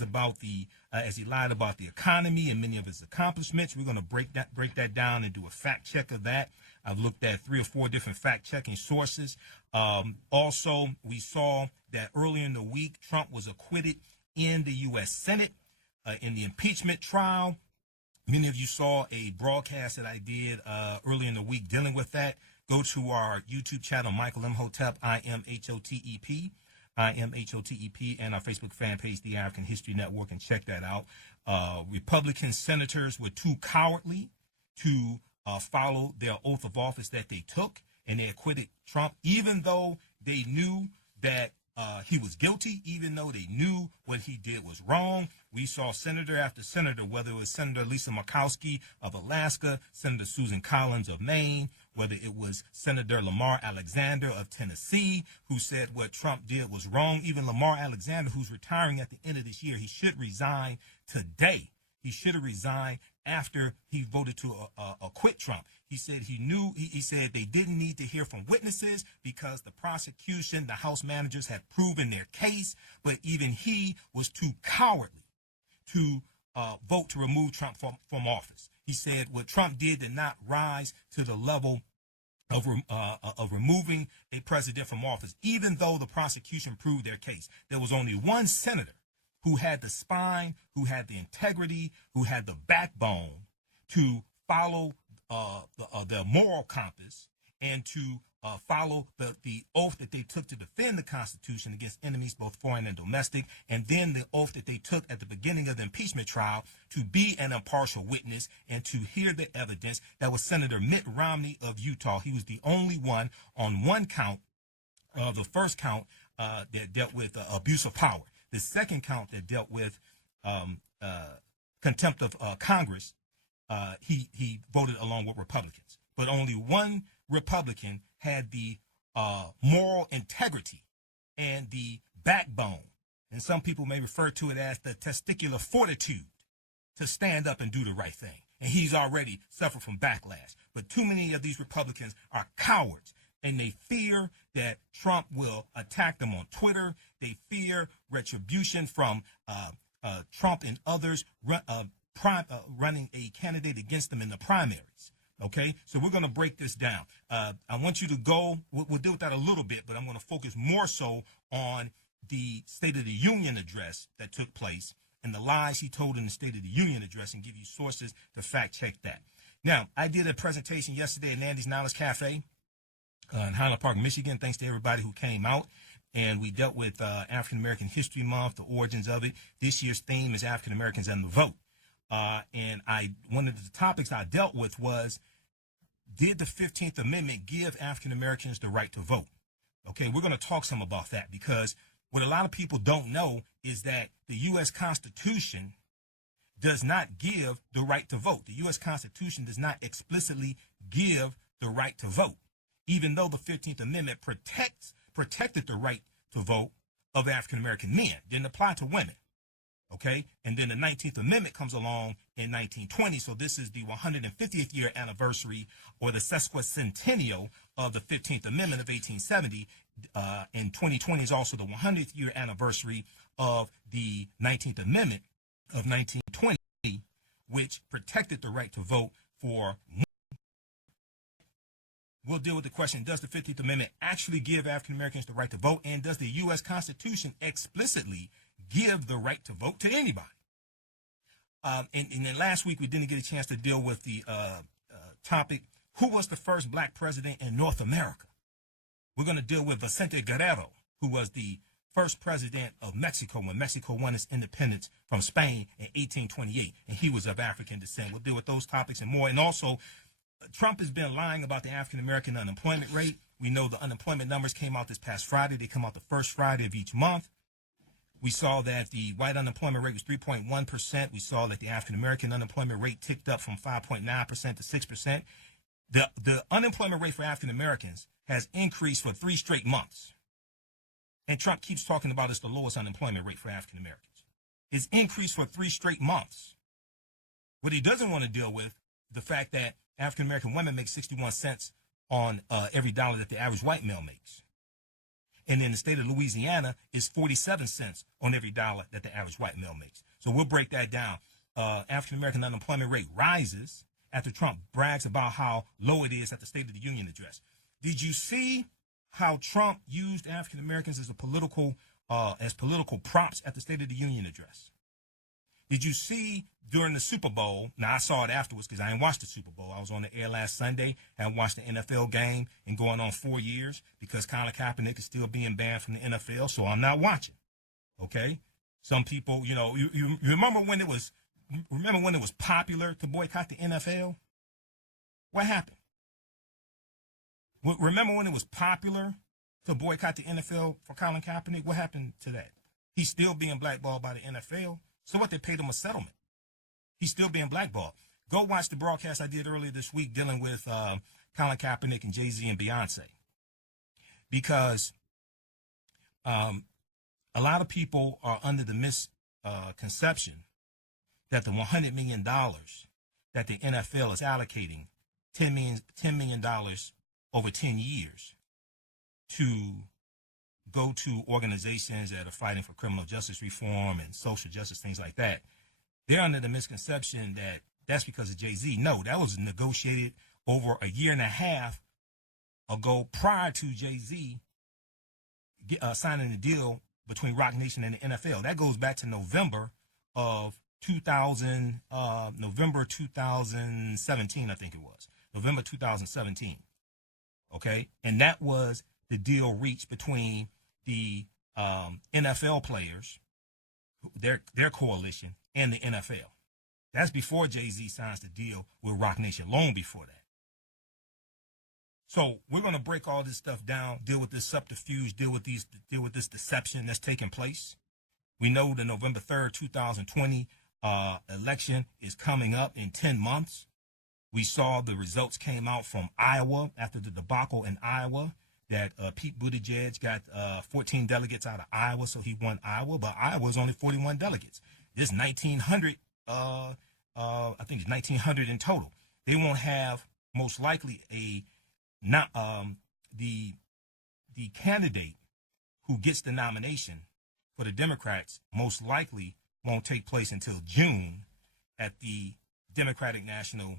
about the as he lied about the economy and many of his accomplishments. We're going to break that down and do a fact check of that. I've looked at 3 or 4 different fact checking sources. Also, we saw that earlier in the week, Trump was acquitted in the U.S. Senate in the impeachment trial. Many of you saw a broadcast that I did earlier in the week dealing with that. Go to our YouTube channel, Michael Imhotep, Imhotep. Imhotep, and our Facebook fan page, The African History Network, and check that out. Republican senators were too cowardly to follow their oath of office that they took, and they acquitted Trump, even though they knew that he was guilty, even though they knew what he did was wrong. We saw senator after senator, whether it was Senator Lisa Murkowski of Alaska, Senator Susan Collins of Maine, whether it was Senator Lamar Alexander of Tennessee, who said what Trump did was wrong. Even Lamar Alexander, who's retiring at the end of this year, he should resign today. He should have resigned after he voted to acquit Trump. He said he said they didn't need to hear from witnesses because the prosecution, the House managers had proven their case, but even he was too cowardly to vote to remove Trump from office. He said what Trump did not rise to the level of removing a president from office, even though the prosecution proved their case. There was only one senator who had the spine, who had the integrity, who had the backbone to follow the moral compass and to follow the oath that they took to defend the Constitution against enemies, both foreign and domestic, and then the oath that they took at the beginning of the impeachment trial to be an impartial witness and to hear the evidence. That was Senator Mitt Romney of Utah. He was the only one on one count, the first count that dealt with abuse of power. The second count that dealt with contempt of Congress, he voted along with Republicans. But only one Republican had the moral integrity and the backbone, and some people may refer to it as the testicular fortitude, to stand up and do the right thing. And he's already suffered from backlash. But too many of these Republicans are cowards, and they fear that Trump will attack them on Twitter. They fear retribution from Trump and others running a candidate against them in the primaries. Okay, so we're going to break this down. I want you to go, we'll deal with that a little bit, but I'm going to focus more so on the State of the Union address that took place and the lies he told in the State of the Union address, and give you sources to fact check that. Now, I did a presentation yesterday at Nandy's Knowledge Cafe in Highland Park, Michigan. Thanks to everybody who came out. And we dealt with African American History Month, the origins of it. This year's theme is African Americans and the vote. And one of the topics I dealt with was, did the 15th Amendment give African Americans the right to vote? Okay, we're going to talk some about that, because what a lot of people don't know is that the U.S. Constitution does not give the right to vote. The U.S. Constitution does not explicitly give the right to vote, even though the 15th Amendment protected the right to vote of African American men. Didn't apply to women. Okay, and then the 19th Amendment comes along in 1920. So this is the 150th year anniversary, or the sesquicentennial of the 15th Amendment of 1870. And 2020 is also the 100th year anniversary of the 19th Amendment of 1920, which protected the right to vote for women. We'll deal with the question, does the 15th Amendment actually give African Americans the right to vote? And does the U.S. Constitution explicitly give the right to vote to anybody? And then last week we didn't get a chance to deal with the topic, who was the first black president in North America? We're going to deal with Vicente Guerrero, who was the first president of Mexico when Mexico won its independence from Spain in 1828, and he was of African descent. We'll deal with those topics and more. And also, Trump has been lying about the African American unemployment rate. We know the unemployment numbers came out this past Friday. They come out the first Friday of each month. We saw that the white unemployment rate was 3.1%. We saw that the African American unemployment rate ticked up from 5.9% to 6%. The unemployment rate for African Americans has increased for 3 straight months. And Trump keeps talking about it's the lowest unemployment rate for African Americans. It's increased for 3 straight months. What he doesn't want to deal with, the fact that African American women make 61 cents on every dollar that the average white male makes. And in the state of Louisiana, it's 47 cents on every dollar that the average white male makes. So we'll break that down. African-American unemployment rate rises after Trump brags about how low it is at the State of the Union address. Did you see how Trump used African-Americans as political props at the State of the Union address? Did you see during the Super Bowl? Now, I saw it afterwards because I didn't watch the Super Bowl. I was on the air last Sunday. I haven't watched the NFL game in going on 4 years because Colin Kaepernick is still being banned from the NFL, so I'm not watching. Okay? Some people, you remember when it was popular to boycott the NFL? What happened? Remember when it was popular to boycott the NFL for Colin Kaepernick? What happened to that? He's still being blackballed by the NFL. So what, they paid him a settlement. He's still being blackballed. Go watch the broadcast I did earlier this week dealing with Colin Kaepernick and Jay-Z and Beyonce. Because a lot of people are under the misconception that the $100 million that the NFL is allocating, $10 million over 10 years to go to organizations that are fighting for criminal justice reform and social justice, things like that. They're under the misconception that that's because of Jay-Z. No, that was negotiated over a year and a half ago prior to Jay-Z signing the deal between Roc Nation and the NFL. That goes back to November 2017, I think it was. November 2017. Okay? And that was the deal reached between the NFL players, their coalition, and the NFL. That's before Jay-Z signs the deal with Roc Nation, long before that. So we're going to break all this stuff down, deal with this subterfuge, deal with this deception that's taking place. We know the November 3rd, 2020 election is coming up in 10 months. We saw the results came out from Iowa after the debacle in Iowa that Pete Buttigieg got 14 delegates out of Iowa, so he won Iowa, but Iowa is only 41 delegates. There's 1,900, I think it's 1,900 in total. They won't have, most likely, the candidate who gets the nomination for the Democrats most likely won't take place until June at the Democratic National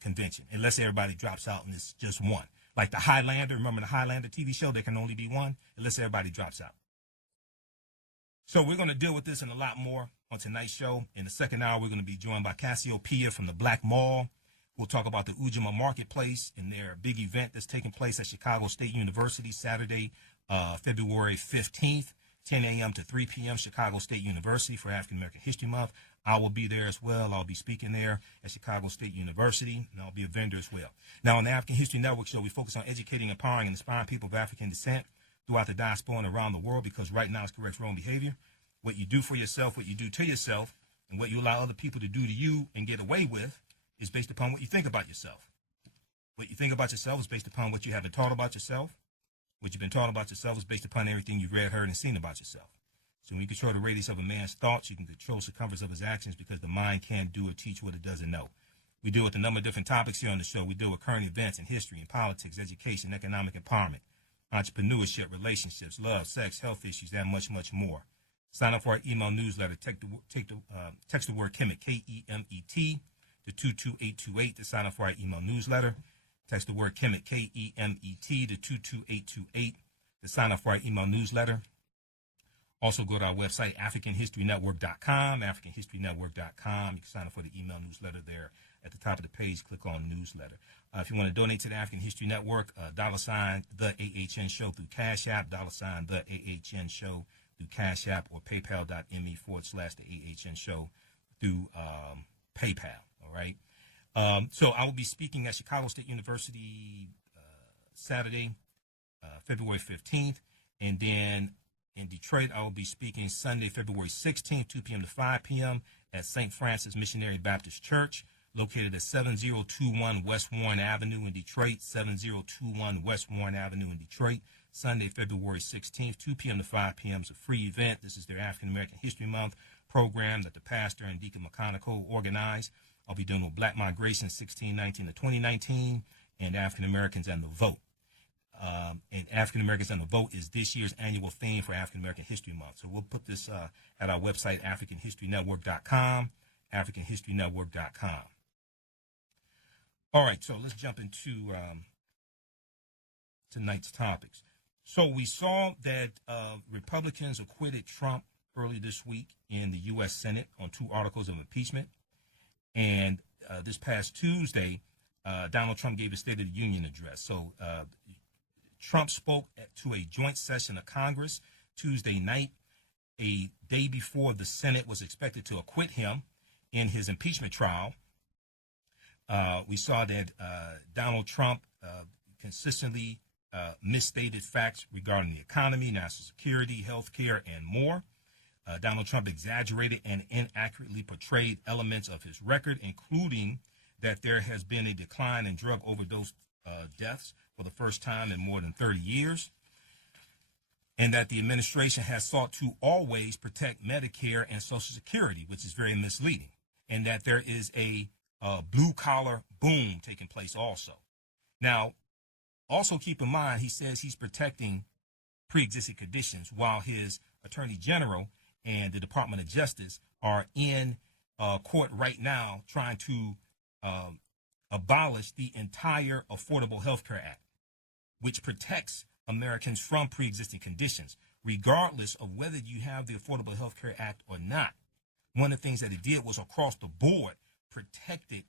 Convention, unless everybody drops out and it's just one. Like the Highlander, remember the Highlander TV show? There can only be one, unless everybody drops out. So we're going to deal with this and a lot more on tonight's show. In the second hour, we're going to be joined by Cassiopeia from the Black Mall. We'll talk about the Ujima Marketplace and their big event that's taking place at Chicago State University Saturday, February 15th, 10 a.m. to 3 p.m., Chicago State University for African American History Month. I will be there as well. I'll be speaking there at Chicago State University, and I'll be a vendor as well. Now, on the African History Network show, we focus on educating, empowering, and inspiring people of African descent throughout the diaspora and around the world, because right now it's correct wrong behavior. What you do for yourself, what you do to yourself, and what you allow other people to do to you and get away with is based upon what you think about yourself. What you think about yourself is based upon what you have been taught about yourself. What you've been taught about yourself is based upon everything you've read, heard, and seen about yourself. So when you control the radius of a man's thoughts, you can control the circumference of his actions, because the mind can't do or teach what it doesn't know. We deal with a number of different topics here on the show. We deal with current events in history and politics, education, economic empowerment, entrepreneurship, relationships, love, sex, health issues, and much, much more. Sign up for our email newsletter. Text the word Kemet, K-E-M-E-T, to 22828 to sign up for our email newsletter. Text the word Kemet, K-E-M-E-T, to 22828 to sign up for our email newsletter. Also, go to our website, AfricanHistoryNetwork.com, AfricanHistoryNetwork.com. You can sign up for the email newsletter there. At the top of the page, click on newsletter. If you want to donate to the African History Network, $ the AHN Show through Cash App, $ the AHN Show through Cash App, or PayPal.me/the AHN Show through PayPal. All right. So I will be speaking at Chicago State University Saturday, February 15th, and then in Detroit, I will be speaking Sunday, February 16th, 2 p.m. to 5 p.m. at St. Francis Missionary Baptist Church, located at 7021 West Warren Avenue in Detroit, 7021 West Warren Avenue in Detroit. Sunday, February 16th, 2 p.m. to 5 p.m. is a free event. This is their African American History Month program that the pastor and Deacon McConaughey organized. I'll be dealing with Black Migration 1619 to 2019 and African Americans and the Vote. and African Americans on the Vote is this year's annual theme for African American History Month. So we'll put this at our website, AfricanHistoryNetwork.com, AfricanHistoryNetwork.com. All right, so let's jump into tonight's topics. So we saw that Republicans acquitted Trump early this week in the U.S. Senate on 2 articles of impeachment. And this past Tuesday, Donald Trump gave a State of the Union address. So Trump spoke to a joint session of Congress Tuesday night, a day before the Senate was expected to acquit him in his impeachment trial. We saw that Donald Trump consistently misstated facts regarding the economy, national security, health care, and more. Donald Trump exaggerated and inaccurately portrayed elements of his record, including that there has been a decline in drug overdose deaths for the first time in more than 30 years, and that the administration has sought to always protect Medicare and Social Security, which is very misleading, and that there is a blue-collar boom taking place also. Now, also keep in mind, he says he's protecting pre-existing conditions while his Attorney General and the Department of Justice are in court right now trying to abolish the entire Affordable Health Care Act, which protects Americans from pre-existing conditions, regardless of whether you have the Affordable Health Care Act or not. One of the things that it did was across the board protected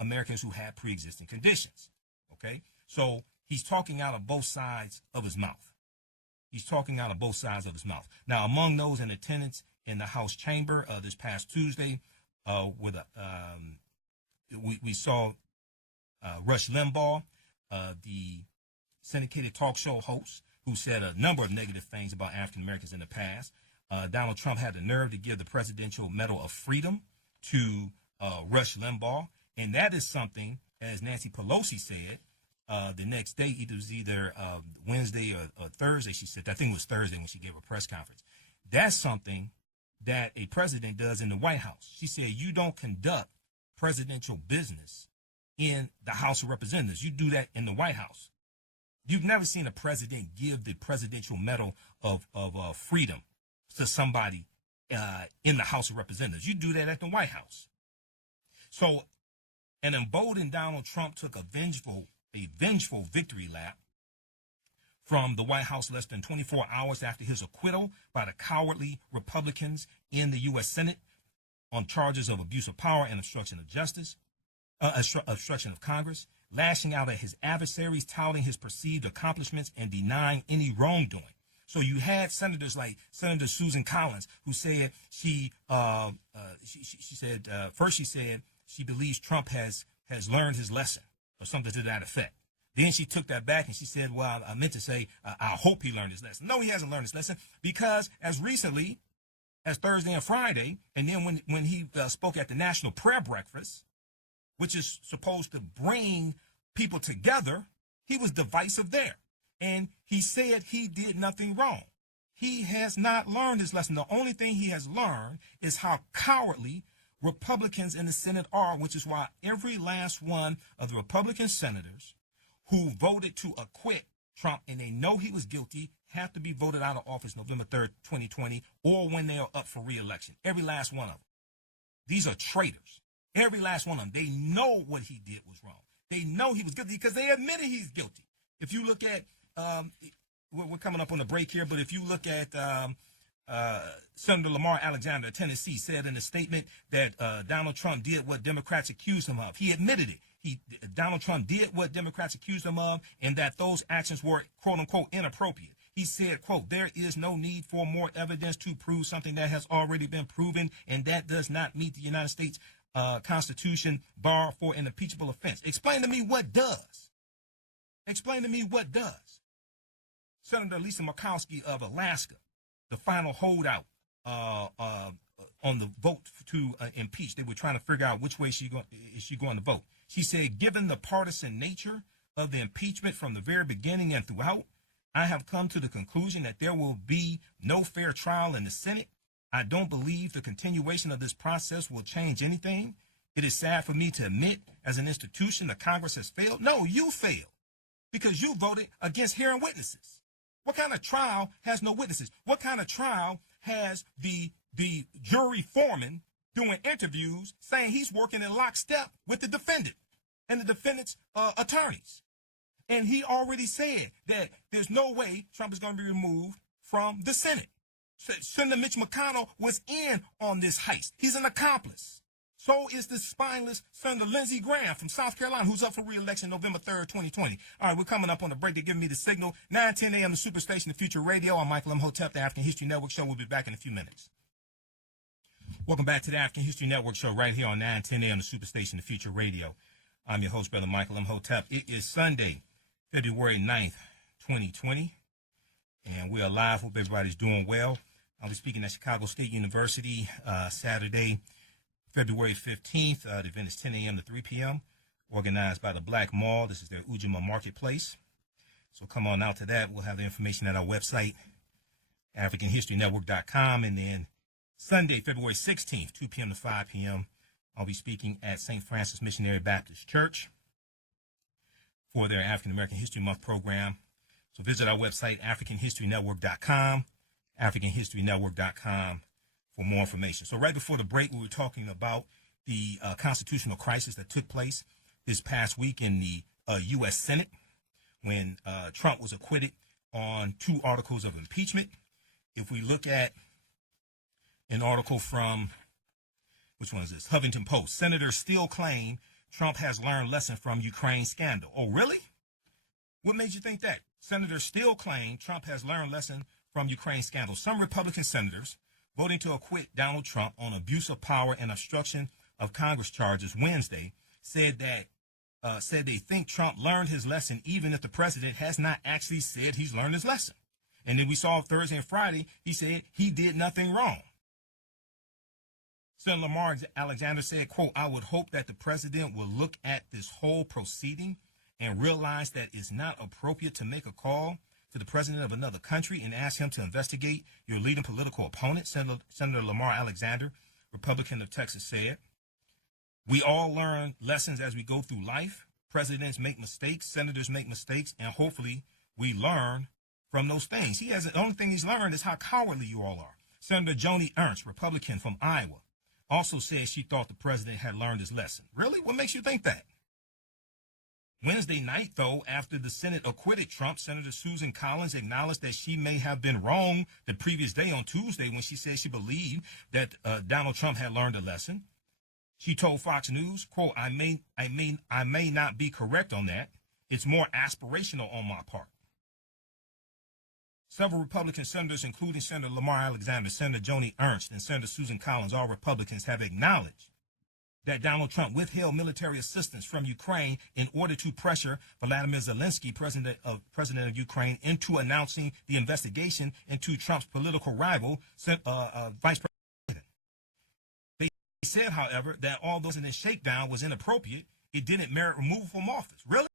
Americans who had pre-existing conditions. Okay, so he's talking out of both sides of his mouth. He's talking out of both sides of his mouth. Now, among those in attendance in the House chamber this past Tuesday, we saw Rush Limbaugh, the syndicated talk show host, who said a number of negative things about African Americans in the past. Donald Trump had the nerve to give the Presidential Medal of Freedom to Rush Limbaugh, and that is something, as Nancy Pelosi said, the next day, it was either Wednesday or Thursday, she said, I think it was Thursday when she gave a press conference. That's something that a president does in the White House. She said, you don't conduct presidential business in the House of Representatives. You do that in the White House. You've never seen a president give the Presidential Medal of Freedom to somebody in the House of Representatives. You do that at the White House. So an emboldened Donald Trump took a vengeful victory lap from the White House less than 24 hours after his acquittal by the cowardly Republicans in the U.S. Senate on charges of abuse of power and obstruction of justice, obstruction of Congress, lashing out at his adversaries, touting his perceived accomplishments, and denying any wrongdoing. So you had senators like Senator Susan Collins, who said she said she believes Trump has learned his lesson, or something to that effect. Then she took that back and she said, well, I meant to say, I hope he learned his lesson. No, he hasn't learned his lesson, because as recently as Thursday and Friday, and then when he spoke at the National Prayer Breakfast, which is supposed to bring people together, he was divisive there. And he said he did nothing wrong. He has not learned his lesson. The only thing he has learned is how cowardly Republicans in the Senate are, which is why every last one of the Republican senators who voted to acquit Trump, and they know he was guilty, have to be voted out of office November 3rd, 2020, or when they are up for re-election. Every last one of them. These are traitors. Every last one of them. They know what he did was wrong. They know he was guilty because they admitted he's guilty. If you look at, we're coming up on the break here, but if you look at Senator Lamar Alexander of Tennessee said in a statement that Donald Trump did what Democrats accused him of. He admitted it. Donald Trump did what Democrats accused him of, and that those actions were, quote unquote, inappropriate. He said, quote, there is no need for more evidence to prove something that has already been proven, and that does not meet the United States Constitution bar for an impeachable offense. Explain to me what does. Explain to me what does. Senator Lisa Murkowski of Alaska, the final holdout on the vote to impeach. They were trying to figure out which way is she going to vote. She said, given the partisan nature of the impeachment from the very beginning and throughout, I have come to the conclusion that there will be no fair trial in the Senate. I don't believe the continuation of this process will change anything. It is sad for me to admit, as an institution, the Congress has failed. No, you failed. because you voted against hearing witnesses. What kind of trial has no witnesses? What kind of trial has the jury foreman doing interviews saying he's working in lockstep with the defendant and the defendant's attorneys? And he already said that there's no way Trump is going to be removed from the Senate. Senator Mitch McConnell was in on this heist. He's an accomplice. So is the spineless Senator Lindsey Graham from South Carolina, who's up for re-election November 3rd, 2020. All right, we're coming up on the break. They're giving me the signal. 9:10 a.m. the Superstation, the Future Radio. I'm Michael Imhotep, the African History Network Show. We'll be back in a few minutes. Welcome back to the African History Network Show right here on 9:10 a.m. the Superstation, the Future Radio. I'm your host, Brother Michael Imhotep. It is Sunday, February 9th, 2020, and we are live. Hope everybody's doing well. I'll be speaking at Chicago State University Saturday, February 15th. The event is 10 a.m. to 3 p.m., organized by the Black Mall. This is their Ujima Marketplace. So come on out to that. We'll have the information at our website, AfricanHistoryNetwork.com. And then Sunday, February 16th, 2 p.m. to 5 p.m., I'll be speaking at St. Francis Missionary Baptist Church for their African American History Month program. So visit our website, AfricanHistoryNetwork.com, AfricanHistoryNetwork.com for more information. So right before the break, we were talking about the constitutional crisis that took place this past week in the U.S. Senate when Trump was acquitted on 2 articles of impeachment. If we look at an article from, which one is this? Huffington Post. Senators still claim Trump has learned lesson from Ukraine scandal. Oh, really? What made you think that? Senators still claim Trump has learned lesson from Ukraine scandal. Some Republican senators voting to acquit Donald Trump on abuse of power and obstruction of Congress charges Wednesday said they think Trump learned his lesson even if the president has not actually said he's learned his lesson. And then we saw Thursday and Friday, he said he did nothing wrong. Senator Lamar Alexander said, quote, "I would hope that the president will look at this whole proceeding and realize that it's not appropriate to make a call to the president of another country and ask him to investigate your leading political opponent," Senator Lamar Alexander, Republican of Texas, said. "We all learn lessons as we go through life. Presidents make mistakes, senators make mistakes, and hopefully we learn from those things." The only thing he's learned is how cowardly you all are. Senator Joni Ernst, Republican from Iowa, also said she thought the president had learned his lesson. Really? What makes you think that? Wednesday night, though, after the Senate acquitted Trump, Senator Susan Collins acknowledged that she may have been wrong the previous day on Tuesday when she said she believed that Donald Trump had learned a lesson. She told Fox News, quote, I may not be correct on that. It's more aspirational on my part." Several Republican senators, including Senator Lamar Alexander, Senator Joni Ernst, and Senator Susan Collins, all Republicans, have acknowledged that Donald Trump withheld military assistance from Ukraine in order to pressure Volodymyr Zelensky, president of Ukraine, into announcing the investigation into Trump's political rival, Vice President. They said, however, that although the shakedown was inappropriate, it didn't merit removal from office. Really?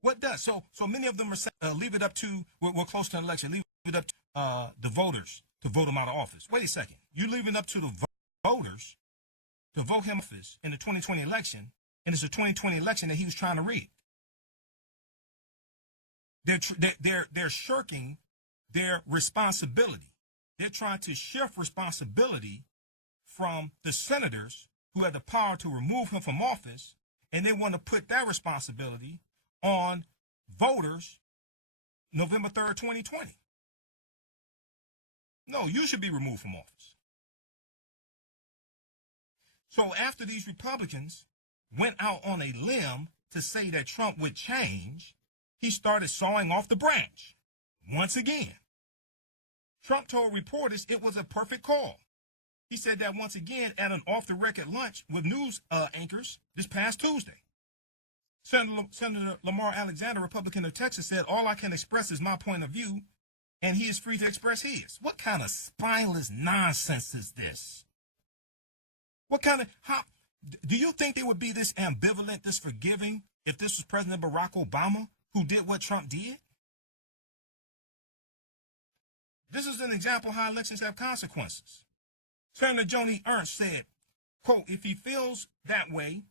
What does? So many of them are saying, leave it up to, we're close to an election, leave it up to the voters to vote him out of office. Wait a second. You're leaving up to the voters to vote him office in the 2020 election, and it's a 2020 election that he was trying to rig. They're shirking their responsibility. They're trying to shift responsibility from the senators who had the power to remove him from office, and they want to put that responsibility on voters November 3rd, 2020. No, you should be removed from office. So after these Republicans went out on a limb to say that Trump would change, he started sawing off the branch once again. Trump told reporters it was a perfect call. He said that once again at an off-the-record lunch with news anchors this past Tuesday. Senator Lamar Alexander, Republican of Texas, said, "All I can express is my point of view, and he is free to express his." What kind of spineless nonsense is this? Do you think they would be this ambivalent, this forgiving, if this was President Barack Obama who did what Trump did? This is an example of how elections have consequences. Senator Joni Ernst said, quote, "If he feels that way,"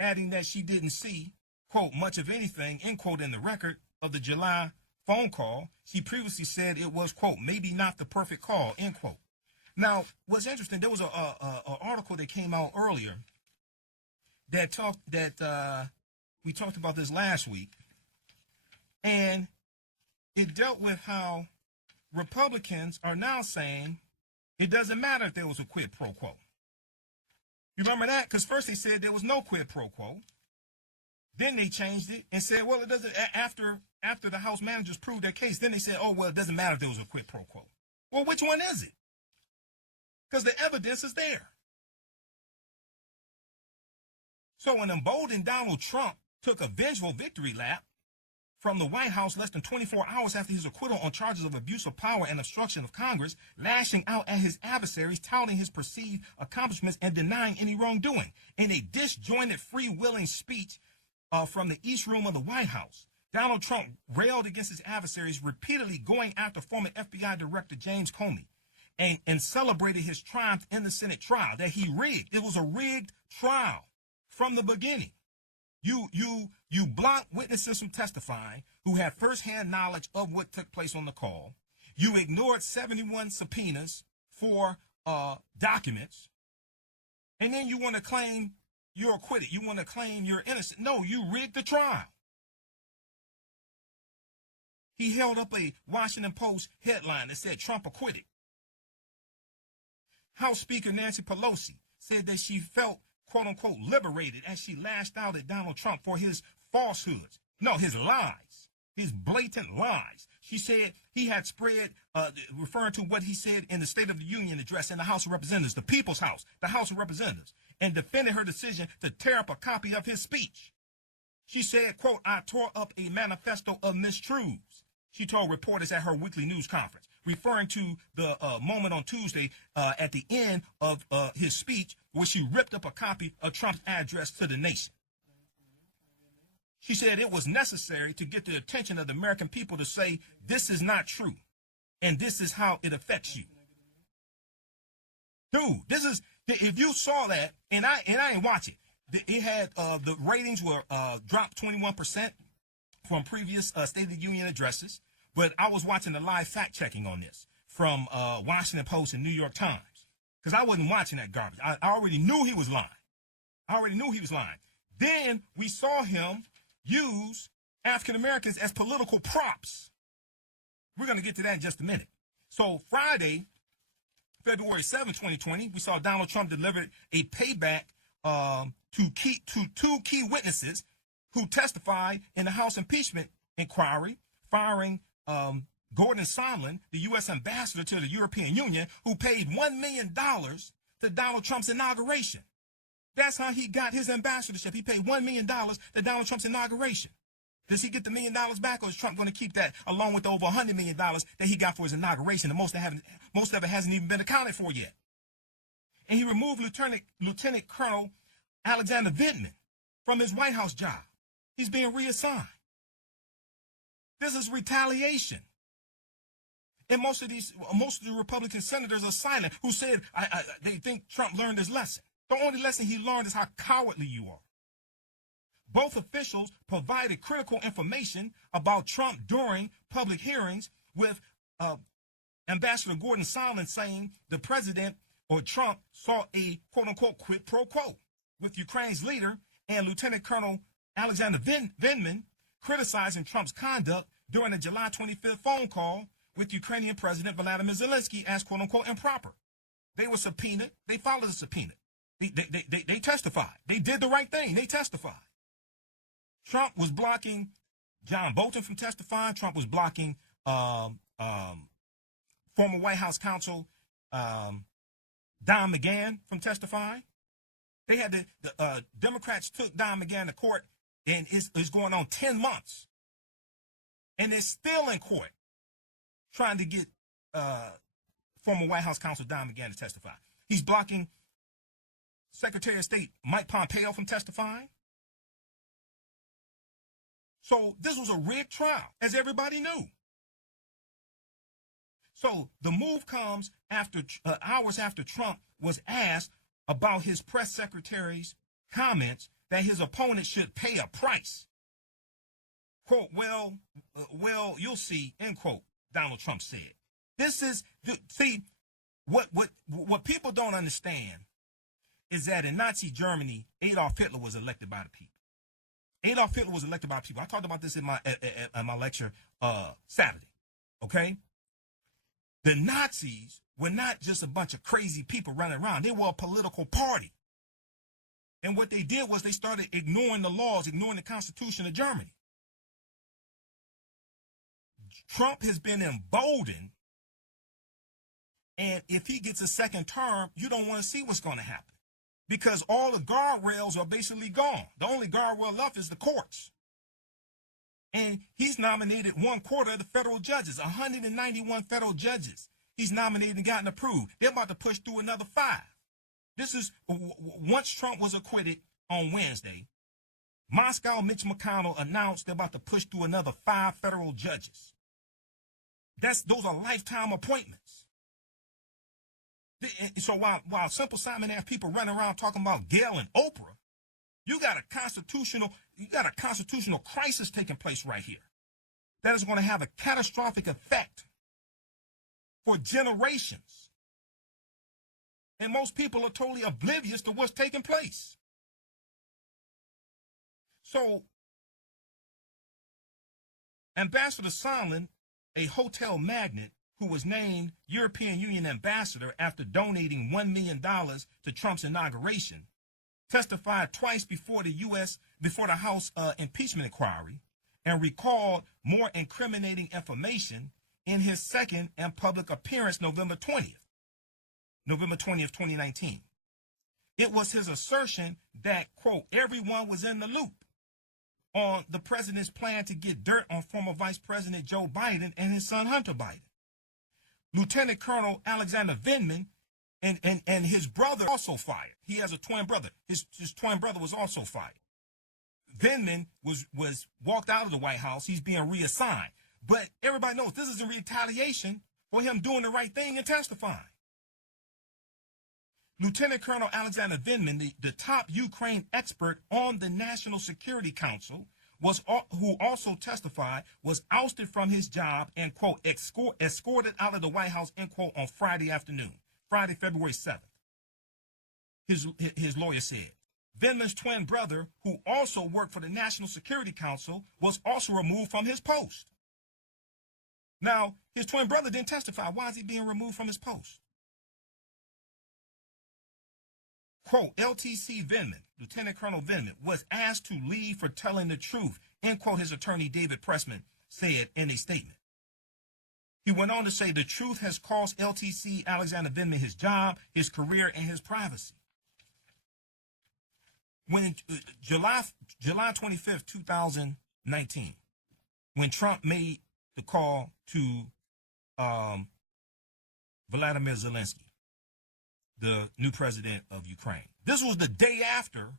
adding that she didn't see, quote, much of anything, end quote, in the record of the July phone call. She previously said it was, quote, maybe not the perfect call, end quote. Now, what's interesting, there was an article that came out earlier that we talked about this last week, and it dealt with how Republicans are now saying it doesn't matter if there was a quid pro quo. You remember that? Because first they said there was no quid pro quo. Then they changed it and said, well, it doesn't, after the House managers proved their case, then they said, oh, well, it doesn't matter if there was a quid pro quo. Well, which one is it? Because the evidence is there. So an emboldened Donald Trump took a vengeful victory lap from the White House less than 24 hours after his acquittal on charges of abuse of power and obstruction of Congress, lashing out at his adversaries, touting his perceived accomplishments and denying any wrongdoing. In a disjointed, free-willing speech from the East Room of the White House, Donald Trump railed against his adversaries, repeatedly going after former FBI Director James Comey, and celebrated his triumph in the Senate trial that he rigged. It was a rigged trial from the beginning. You blocked witnesses from testifying who had firsthand knowledge of what took place on the call. You ignored 71 subpoenas for documents. And then you want to claim you're acquitted. You want to claim you're innocent. No, you rigged the trial. He held up a Washington Post headline that said Trump acquitted. House Speaker Nancy Pelosi said that she felt, quote unquote, liberated as she lashed out at Donald Trump for his falsehoods. No, his lies, his blatant lies. She said he had spread, referring to what he said in the State of the Union address in the House of Representatives, the People's House, the House of Representatives, and defended her decision to tear up a copy of his speech. She said, quote, I tore up a manifesto of mistruths, she told reporters at her weekly news conference, referring to the moment on Tuesday at the end of his speech where she ripped up a copy of Trump's address to the nation. She said it was necessary to get the attention of the American people to say this is not true and this is how it affects you. Dude, this is, if you saw that, and I didn't watch it, it had the ratings were dropped 21% from previous State of the Union addresses, but I was watching the live fact checking on this from Washington Post and New York Times because I wasn't watching that garbage. I already knew he was lying. Then we saw him use African Americans as political props. We're going to get to that in just a minute. So Friday, February 7, 2020, we saw Donald Trump deliver a payback to two key witnesses who testified in the House impeachment inquiry, firing Gordon Sondland, the U.S. ambassador to the European Union, who paid $1 million to Donald Trump's inauguration. That's how he got his ambassadorship. He paid $1 million to Donald Trump's inauguration. Does he get the $1 million back, or is Trump going to keep that along with the over $100 million that he got for his inauguration, and most of it hasn't even been accounted for yet? And he removed Lieutenant Colonel Alexander Vindman from his White House job. He's being reassigned. This is retaliation. And most of the Republican senators are silent, who said they think Trump learned his lesson. The only lesson he learned is how cowardly you are. Both officials provided critical information about Trump during public hearings, with Ambassador Gordon Sondland saying the president or Trump saw a quote-unquote quid pro quo with Ukraine's leader, and Lieutenant Colonel Alexander Vindman criticizing Trump's conduct during the July 25th phone call with Ukrainian President Vladimir Zelensky as quote-unquote improper. They were subpoenaed. They followed the subpoena. They testified. They did the right thing. They testified. Trump was blocking John Bolton from testifying. Trump was blocking former White House counsel Don McGahn from testifying. They had the Democrats took Don McGahn to court, and it's going on 10 months. And they're still in court trying to get former White House counsel Don McGahn to testify. He's blocking Secretary of State Mike Pompeo from testifying. So this was a rigged trial, as everybody knew. So the move comes after hours after Trump was asked about his press secretary's comments that his opponent should pay a price quote, well, you'll see, end quote, Donald Trump said. This is, see, what people don't understand is that in Nazi Germany, Adolf Hitler was elected by the people. Adolf Hitler was elected by people. I talked about this in my lecture Saturday. Okay? The Nazis were not just a bunch of crazy people running around. They were a political party. And what they did was they started ignoring the laws, ignoring the Constitution of Germany. Trump has been emboldened, and if he gets a second term, you don't want to see what's going to happen, because all the guardrails are basically gone. The only guardrail left is the courts. And he's nominated 1/4 of the federal judges, 191 federal judges. He's nominated and gotten approved. They're about to push through another 5. This is, once Trump was acquitted on Wednesday, Moscow Mitch McConnell announced they're about to push through another 5 federal judges. Those are lifetime appointments. So while Simple Simon has people running around talking about Gail and Oprah, you got a constitutional crisis taking place right here that is going to have a catastrophic effect for generations. And most people are totally oblivious to what's taking place. So, Ambassador Sondland, a hotel magnate who was named European Union ambassador after donating $1 million to Trump's inauguration, testified twice before the House impeachment inquiry, and recalled more incriminating information in his second and public appearance November 20th, 2019. It was his assertion that, quote, everyone was in the loop on the president's plan to get dirt on former Vice President Joe Biden and his son Hunter Biden. Lieutenant Colonel Alexander Vindman and his brother also fired. He has a twin brother. His twin brother was also fired. Vindman was walked out of the White House. He's being reassigned. But everybody knows this is in retaliation for him doing the right thing and testifying. Lieutenant Colonel Alexander Vindman, the top Ukraine expert on the National Security Council, who also testified, was ousted from his job and, quote, escorted out of the White House, end quote, on Friday afternoon, Friday, February 7th. His lawyer said. Vindman's twin brother, who also worked for the National Security Council, was also removed from his post. Now, his twin brother didn't testify. Why is he being removed from his post? Quote, LTC Vindman, Lieutenant Colonel Vindman, was asked to leave for telling the truth, end quote, his attorney David Pressman said in a statement. He went on to say the truth has cost LTC Alexander Vindman his job, his career, and his privacy. When July 25th, 2019, when Trump made the call to Vladimir Zelensky, the new president of Ukraine. This was the day after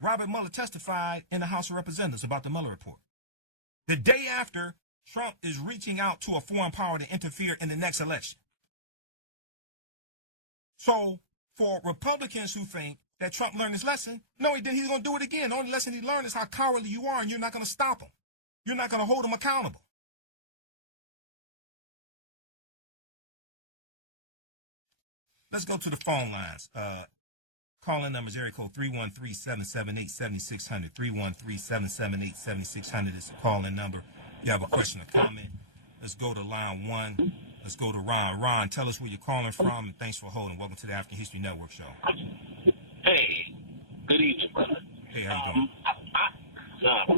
Robert Mueller testified in the House of Representatives about the Mueller report. The day after Trump is reaching out to a foreign power to interfere in the next election. So for Republicans who think that Trump learned his lesson, no, he didn't. He's going to do it again. The only lesson he learned is how cowardly you are, and you're not going to stop him. You're not going to hold him accountable. Let's go to the phone lines. Calling numbers area code 313-778-7600. 313-778-7600 is the calling number. You have a question or comment. Let's go to line 1. Let's go to Ron. Ron, tell us where you're calling from, and thanks for holding. Welcome to the African History Network show. Hey, good evening, brother. Hey, how you doing?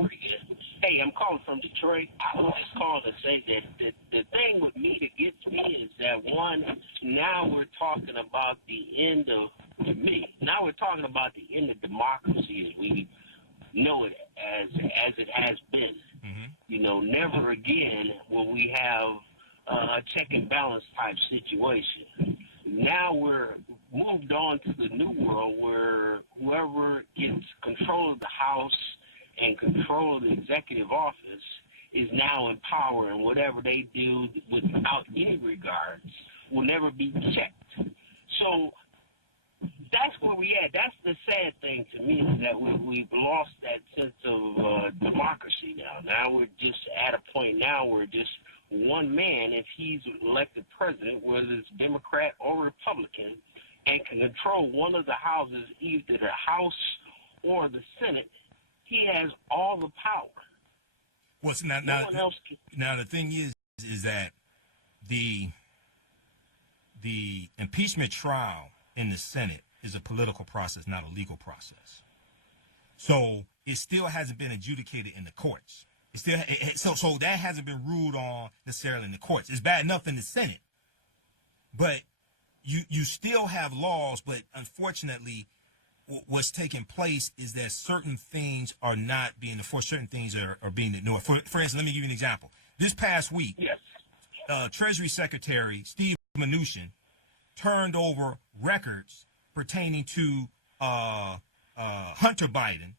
Pretty good. Hey, I'm calling from Detroit. I was just calling to say that the thing with me that gets me is that, one, now we're talking about the end of, to me, now we're talking about the end of democracy as we know it, as it has been. Mm-hmm. You know, never again will we have a check and balance type situation. Now we're moved on to the new world where whoever gets control of the House and control of the executive office is now in power, and whatever they do without any regards will never be checked. So that's where we at. That's the sad thing to me, is that we've lost that sense of democracy now. Now we're just at a point now where just one man, if he's elected president, whether it's Democrat or Republican, and can control one of the houses, either the House or the Senate, he has all the power. Well, so No one else can. now the thing is that the impeachment trial in the Senate is a political process, not a legal process. So it still hasn't been adjudicated in the courts. It still so that hasn't been ruled on necessarily in the courts. It's bad enough in the Senate, but you still have laws. But unfortunately, what's taking place is that certain things are not being enforced. Certain things are being ignored. For instance, let me give you an example. This past week, Yes. Treasury Secretary Steve Mnuchin turned over records pertaining to Hunter Biden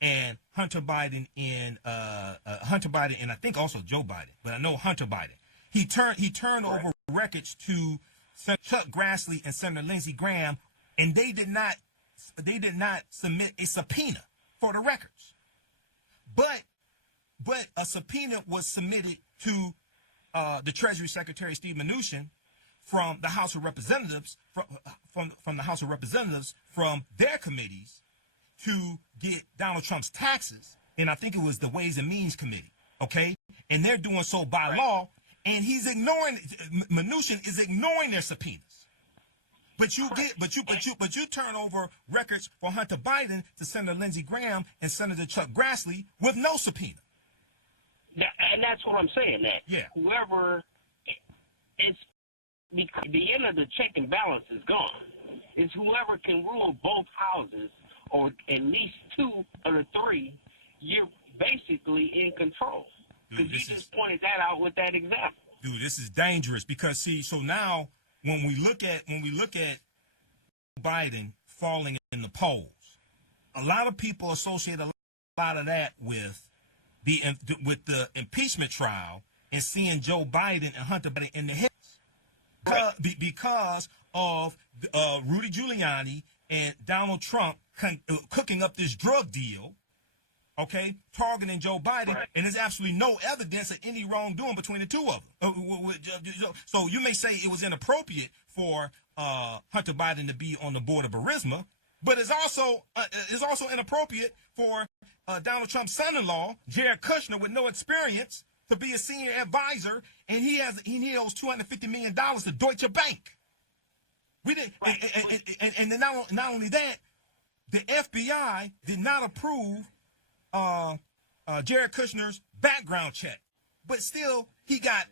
and Hunter Biden and I think also Joe Biden, but I know Hunter Biden. He turned over records to Senator Chuck Grassley and Senator Lindsey Graham, and they did not submit a subpoena for the records. But a subpoena was submitted to the Treasury Secretary Steve Mnuchin from the House of Representatives, from the House of Representatives, from their committees, to get Donald Trump's taxes, and I think it was the Ways and Means Committee, okay? And they're doing so by law, and Mnuchin is ignoring their subpoenas. But you turn over records for Hunter Biden to Senator Lindsey Graham and Senator Chuck Grassley with no subpoena. And that's what I'm saying. That whoever, it's because the end of the check and balance is gone. It's whoever can rule both houses, or at least two of the three, you're basically in control. Because you just pointed that out with that example. Dude, this is dangerous because so now when we look at Biden falling in the polls, a lot of people associate a lot of that with the impeachment trial and seeing Joe Biden and Hunter Biden in the hits because of Rudy Giuliani and Donald Trump cooking up this drug deal, okay, targeting Joe Biden, and there's absolutely no evidence of any wrongdoing between the two of them. So you may say it was inappropriate for Hunter Biden to be on the board of Burisma, but it's also inappropriate for Donald Trump's son-in-law, Jared Kushner, with no experience, to be a senior advisor, and he owes $250 million to Deutsche Bank. We didn't, and then not only that, the FBI did not approve Jared Kushner's background check, but still he got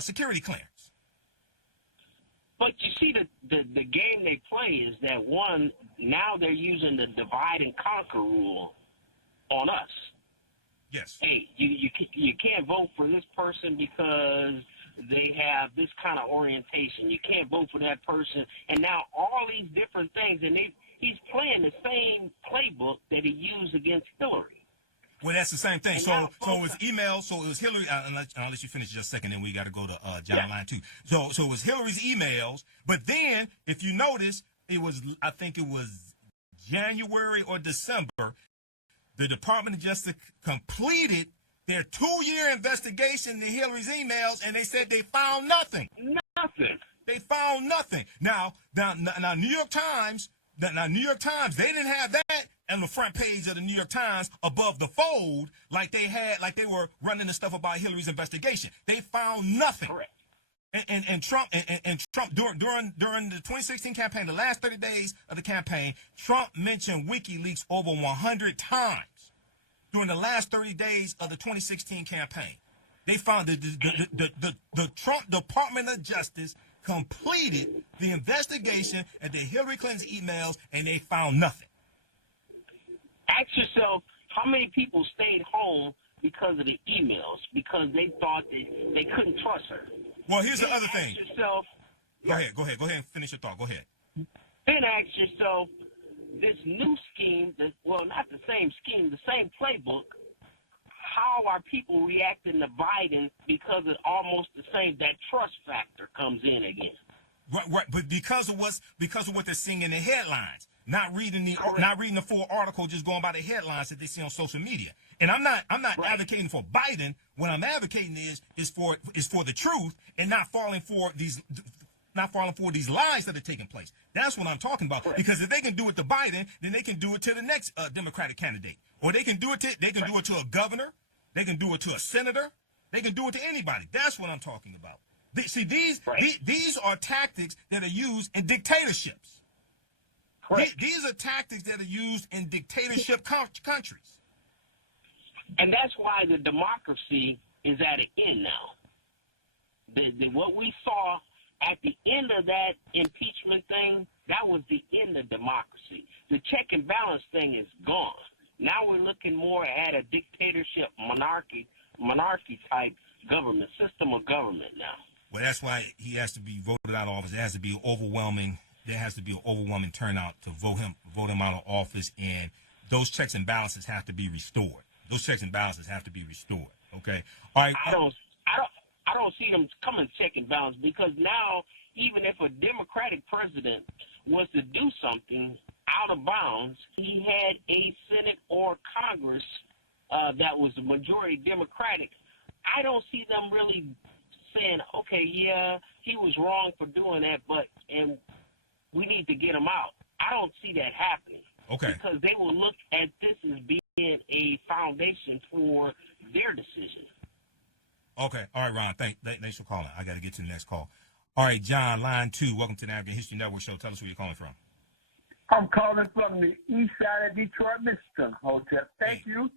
security clearance. But you see, the game they play is that now they're using the divide and conquer rule on us. Yes. Hey, you can't vote for this person because they have this kind of orientation. You can't vote for that person. And now all these different things, and he's playing the same playbook that he used against Hillary. Well, that's the same thing. So it was email. So it was Hillary. I'll let you finish just a second, then we got to go to John Line 2. So it was Hillary's emails. But then, if you notice, I think it was January or December, the Department of Justice completed their 2-year investigation into Hillary's emails, and they said they found nothing. Nothing. They found nothing. Now, New York Times, they didn't have that on the front page of the New York Times above the fold like they were running the stuff about Hillary's investigation. They found nothing. Correct. And Trump during the 2016 campaign, the last 30 days of the campaign, Trump mentioned WikiLeaks over 100 times during the last 30 days of the 2016 campaign. They found the Trump Department of Justice completed the investigation into Hillary Clinton's emails, and they found nothing. Ask yourself, how many people stayed home because of the emails, because they thought that they couldn't trust her? Well, here's the other thing. Yourself, Go ahead and finish your thought. Go ahead. Then ask yourself, this new scheme, not the same scheme, the same playbook, how are people reacting to Biden because of almost the same, that trust factor comes in again? Right, but because of what they're seeing in the headlines, not reading the full article, just going by the headlines that they see on social media. And I'm not advocating for Biden. What I'm advocating is for the truth and not falling for these lies that are taking place. That's what I'm talking about. Right. Because if they can do it to Biden, then they can do it to the next Democratic candidate, or they can do it to a governor, they can do it to a senator, they can do it to anybody. That's what I'm talking about. See, these are tactics that are used in dictatorships. These are tactics that are used in dictatorship countries. And that's why the democracy is at an end now. What we saw at the end of that impeachment thing, that was the end of democracy. The check and balance thing is gone. Now we're looking more at a dictatorship, monarchy type government, system of government now. Well, that's why he has to be voted out of office. There has to be overwhelming turnout to vote him out of office, and those checks and balances have to be restored. Okay. All right. I don't see them coming check and balance, because now even if a Democratic president was to do something out of bounds, he had a Senate or Congress that was majority Democratic. I don't see them really saying, okay, yeah, he was wrong for doing that, and we need to get him out. I don't see that happening. Okay. Because they will look at this as being a foundation for their decision. Okay. All right, Ron. Thanks for calling. I got to get to the next call. All right, John, line 2. Welcome to the African History Network show. Tell us where you're calling from. I'm calling from the east side of Detroit, Mr. Imhotep. Thank you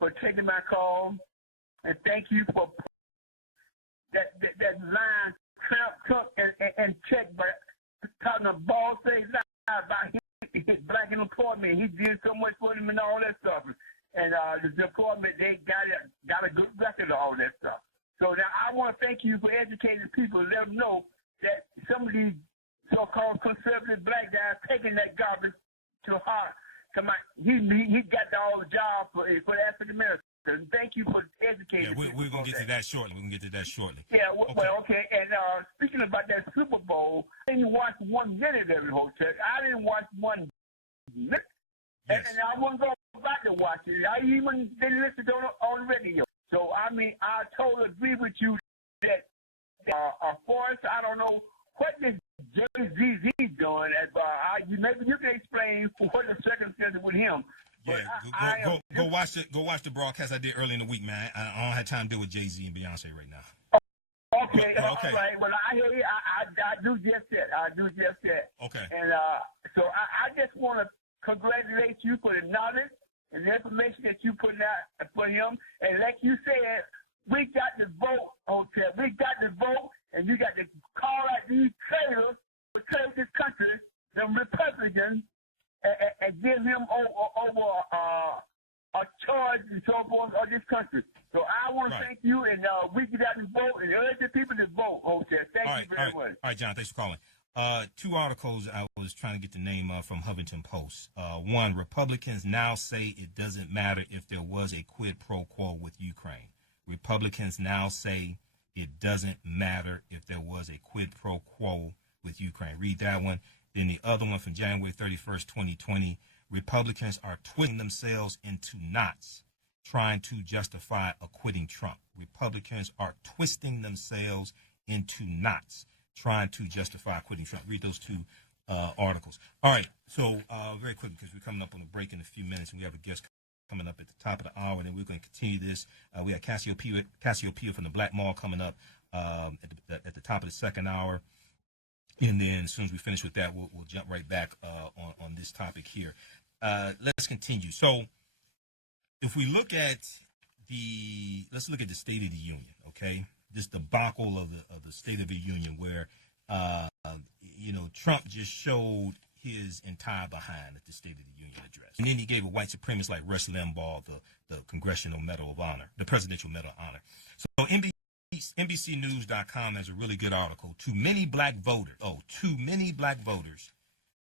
for taking my call, and thank you for that line Trump took and checked by talking about ball things about his black employment. He did so much for them and all that stuff. And the employment, they got a good record of all that stuff. So now I want to thank you for educating people, let them know that some of these so-called conservative black guys taking that garbage to heart. Come on, he got all the jobs for African Americans. Thank you for educating. Yeah, we're gonna get to that shortly. Yeah, okay. And speaking about that Super Bowl, I didn't watch 1 minute of it, Hotel. I didn't watch 1 minute, yes. and I wasn't going back to watch it. I even didn't listen to it on the radio. So I mean, I totally agree with you that Forrest, I don't know what this Jay-Z doing. Maybe you can explain what the circumstances with him. Yeah, go watch the broadcast I did early in the week, man. I don't have time to deal with Jay-Z and Beyonce right now. Okay, all right. Well, I hear you. I do just that. Okay. And so I just want to congratulate you for the knowledge and the information that you put out for him. And like you said, we got to vote, Hotel. We got to vote, and you got to call out these traitors who betray this country, the Republicans, and give him over a charge and so forth of this country. So I want to thank you, and we get out and vote, and urge the people to vote, Hotel. Thank you very much. All right, John, thanks for calling. 2 articles I was trying to get the name of from Huffington Post. 1, Republicans now say it doesn't matter if there was a quid pro quo with Ukraine. Republicans now say it doesn't matter if there was a quid pro quo with Ukraine. Read that one. Then the other one from January 31st, 2020, Republicans are twisting themselves into knots trying to justify acquitting Trump. Republicans are twisting themselves into knots trying to justify acquitting Trump. Read those 2 articles. All right, so very quickly, because we're coming up on a break in a few minutes, and we have a guest coming up at the top of the hour, and then we're going to continue this. We have Cassiopeia from the Black Mall coming up at the top of the second hour. And then as soon as we finish with that, we'll jump right back on this topic here. Let's continue. So if we look at let's look at the State of the Union, okay? This debacle of the State of the Union where, Trump just showed his entire behind at the State of the Union address. And then he gave a white supremacist like Rush Limbaugh the Congressional Medal of Honor, the Presidential Medal of Honor. So NBCNews.com has a really good article. To many black voters,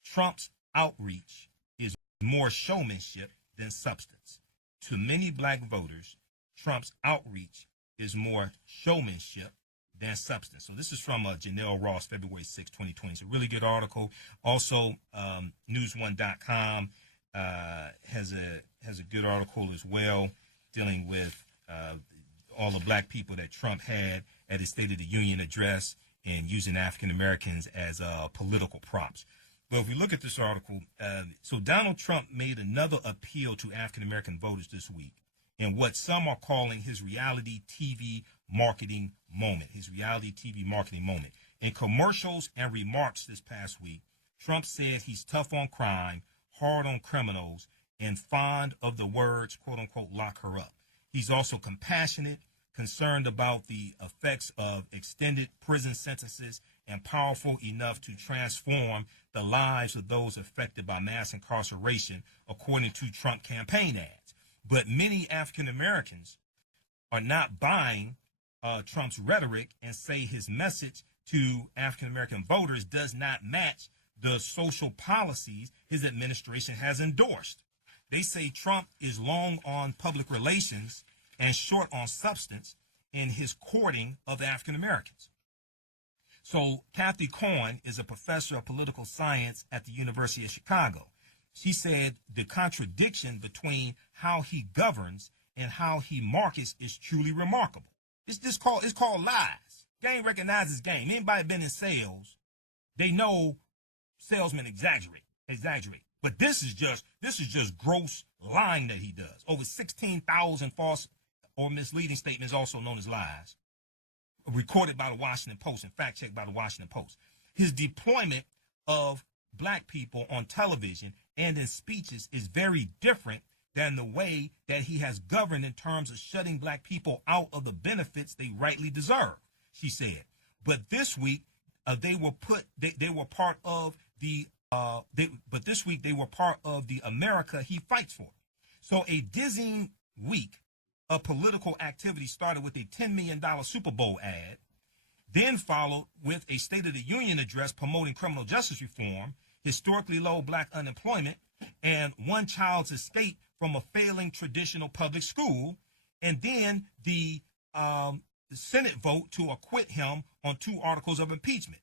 Trump's outreach is more showmanship than substance. To many black voters, Trump's outreach is more showmanship than substance. So this is from Janelle Ross, February 6, 2020. It's a really good article. Also, news1.com has a good article as well, dealing with all the black people that Trump had at his State of the Union address and using African Americans as political props. But if we look at this article, so Donald Trump made another appeal to African American voters this week in what some are calling his reality TV marketing moment. In commercials and remarks this past week, Trump said he's tough on crime, hard on criminals, and fond of the words, quote unquote, lock her up. He's also compassionate, concerned about the effects of extended prison sentences, and powerful enough to transform the lives of those affected by mass incarceration, according to Trump campaign ads. But many African Americans are not buying Trump's rhetoric and say his message to African American voters does not match the social policies his administration has endorsed. They say Trump is long on public relations and short on substance in his courting of African Americans. So Kathy Cohen is a professor of political science at the University of Chicago. She said the contradiction between how he governs and how he markets is truly remarkable. It's called lies. Game recognizes game. Anybody been in sales, they know salesmen exaggerate. But this is just gross lying that he does. Over 16,000 false or misleading statements, also known as lies, recorded by the Washington Post and fact-checked by the Washington Post. His deployment of black people on television and in speeches is very different than the way that he has governed in terms of shutting black people out of the benefits they rightly deserve, she said. But this week, they were part of the America he fights for. So a dizzying week of political activity started with a $10 million Super Bowl ad, then followed with a State of the Union address promoting criminal justice reform, historically low black unemployment, and one child's escape from a failing traditional public school, and then the Senate vote to acquit him on 2 articles of impeachment.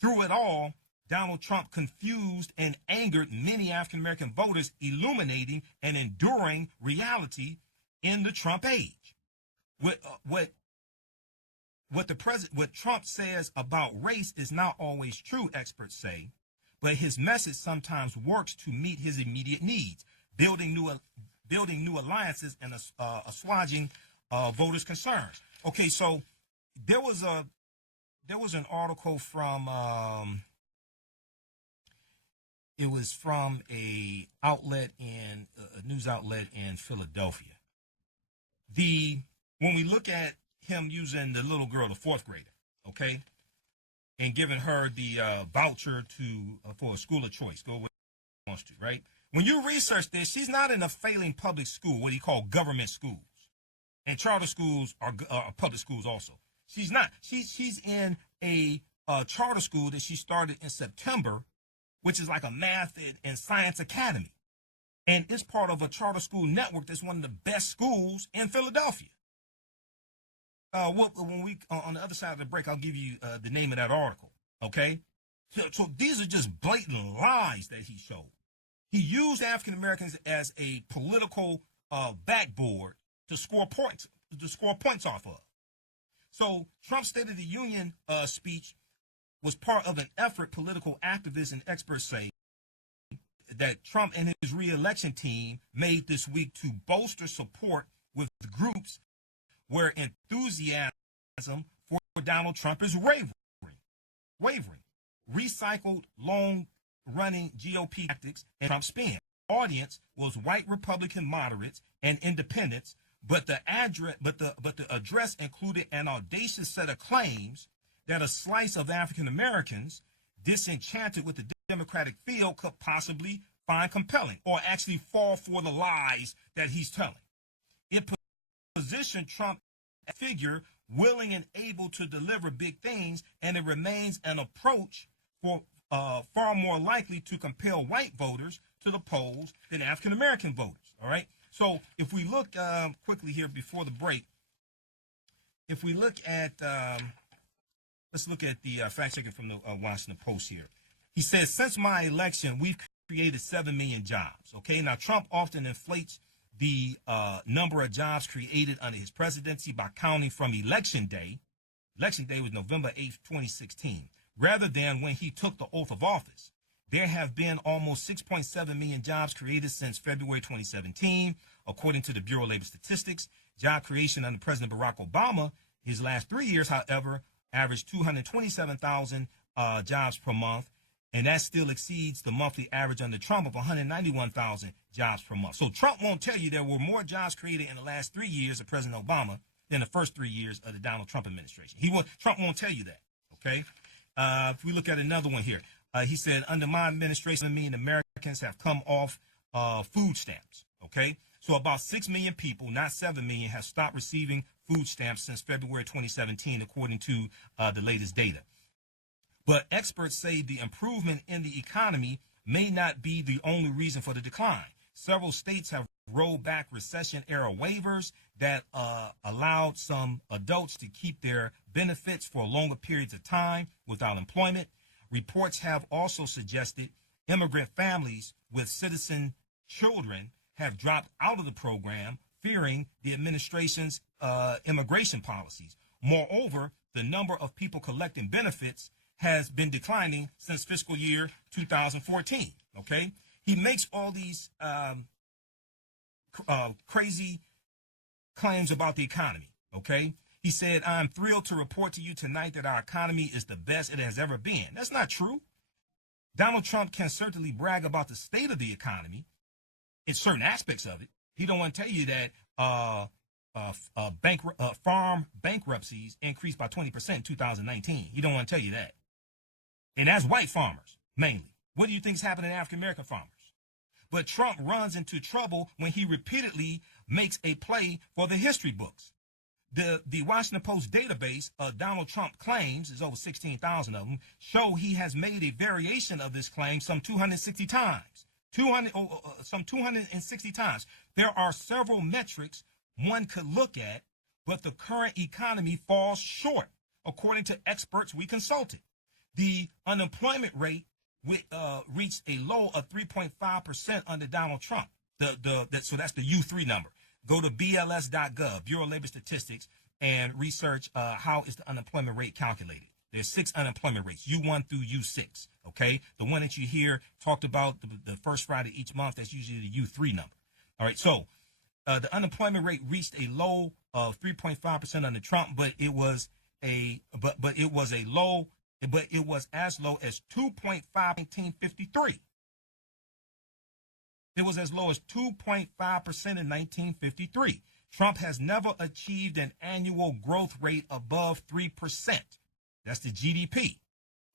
Through it all, Donald Trump confused and angered many African American voters, illuminating an enduring reality in the Trump age. What Trump says about race is not always true, experts say, but his message sometimes works to meet his immediate needs, building new alliances and assuaging voters' concerns. Okay, so there was an article from it was from a news outlet in Philadelphia. When we look at him using the little girl, the 4th grader, okay, and giving her the voucher for a school of choice, go where she wants to, right? When you research this, she's not in a failing public school, what he called government schools, and charter schools are public schools also. She's not. She's in a charter school that she started in September, which is like a math and science academy. And it's part of a charter school network that's one of the best schools in Philadelphia. When we on the other side of the break, I'll give you the name of that article. Okay, so these are just blatant lies that he showed. He used African Americans as a political backboard to score points off of. So Trump's State of the Union speech was part of an effort political activists and experts say that Trump and his re-election team made this week to bolster support with groups where enthusiasm for Donald Trump is wavering. Recycled long-running GOP tactics and Trump spin. Audience was white Republican moderates and independents, but the address included an audacious set of claims that a slice of African Americans disenchanted with the Democratic field could possibly find compelling or actually fall for the lies that he's telling. It positioned Trump as a figure willing and able to deliver big things, and it remains an approach for far more likely to compel white voters to the polls than African American voters. All right. So if we look quickly here before the break, if we look at Let's look at the fact checking from the Washington Post here. He says, since my election, we've created 7 million jobs. Okay, now Trump often inflates the number of jobs created under his presidency by counting from election day. Election day was November 8th, 2016, rather than when he took the oath of office. There have been almost 6.7 million jobs created since February 2017, according to the Bureau of Labor Statistics. Job creation under President Barack Obama, his last 3 years, however, averaged 227,000 jobs per month, and that still exceeds the monthly average under Trump of 191,000 jobs per month. So Trump won't tell you there were more jobs created in the last 3 years of President Obama than the first 3 years of the Donald Trump administration. Trump won't tell you that, okay? If we look at another one here, he said, under my administration, 1 million Americans have come off food stamps, okay? So about 6 million people, not 7 million, have stopped receiving food stamps since February 2017, according to the latest data. But experts say the improvement in the economy may not be the only reason for the decline. Several states have rolled back recession-era waivers that allowed some adults to keep their benefits for longer periods of time without employment. Reports have also suggested immigrant families with citizen children have dropped out of the program, fearing the administration's immigration policies. Moreover, the number of people collecting benefits has been declining since fiscal year 2014, okay? He makes all these crazy claims about the economy, okay? He said, I'm thrilled to report to you tonight that our economy is the best it has ever been. That's not true. Donald Trump can certainly brag about the state of the economy in certain aspects of it. He don't want to tell you that farm bankruptcies increased by 20% in 2019. He don't want to tell you that. And that's white farmers, mainly. What do you think is happening to African-American farmers? But Trump runs into trouble when he repeatedly makes a play for the history books. The Washington Post database of Donald Trump claims, is over 16,000 of them, show he has made a variation of this claim some 260 times. Some 260 times. There are several metrics one could look at, but the current economy falls short, according to experts we consulted. The unemployment rate reached a low of 3.5% under Donald Trump. So that's the U3 number. Go to BLS.gov, Bureau of Labor Statistics, and research how is the unemployment rate calculated. There's 6 unemployment rates, U1 through U6, okay? The one that you hear talked about the first Friday each month, that's usually the U3 number. All right, so the unemployment rate reached a low of 3.5% under Trump, but it was as low as 2.5 in 1953. It was as low as 2.5% in 1953. Trump has never achieved an annual growth rate above 3%. That's the GDP,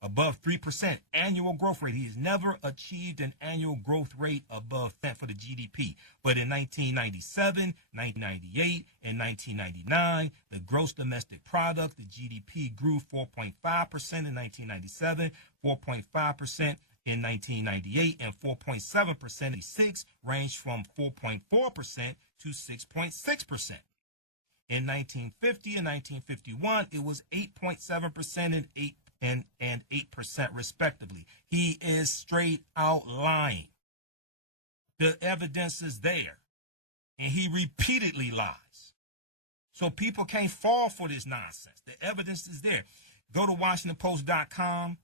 above 3% annual growth rate. He has never achieved an annual growth rate above that for the GDP. But in 1997, 1998, and 1999, the gross domestic product, the GDP, grew 4.5% in 1997, 4.5% in 1998, and 4.7% in 6 ranged from 4.4% to 6.6%. In 1950 and 1951, it was 8.7% and 8% respectively. He is straight out lying. The evidence is there, and he repeatedly lies. So people can't fall for this nonsense. The evidence is there. Go to WashingtonPost.com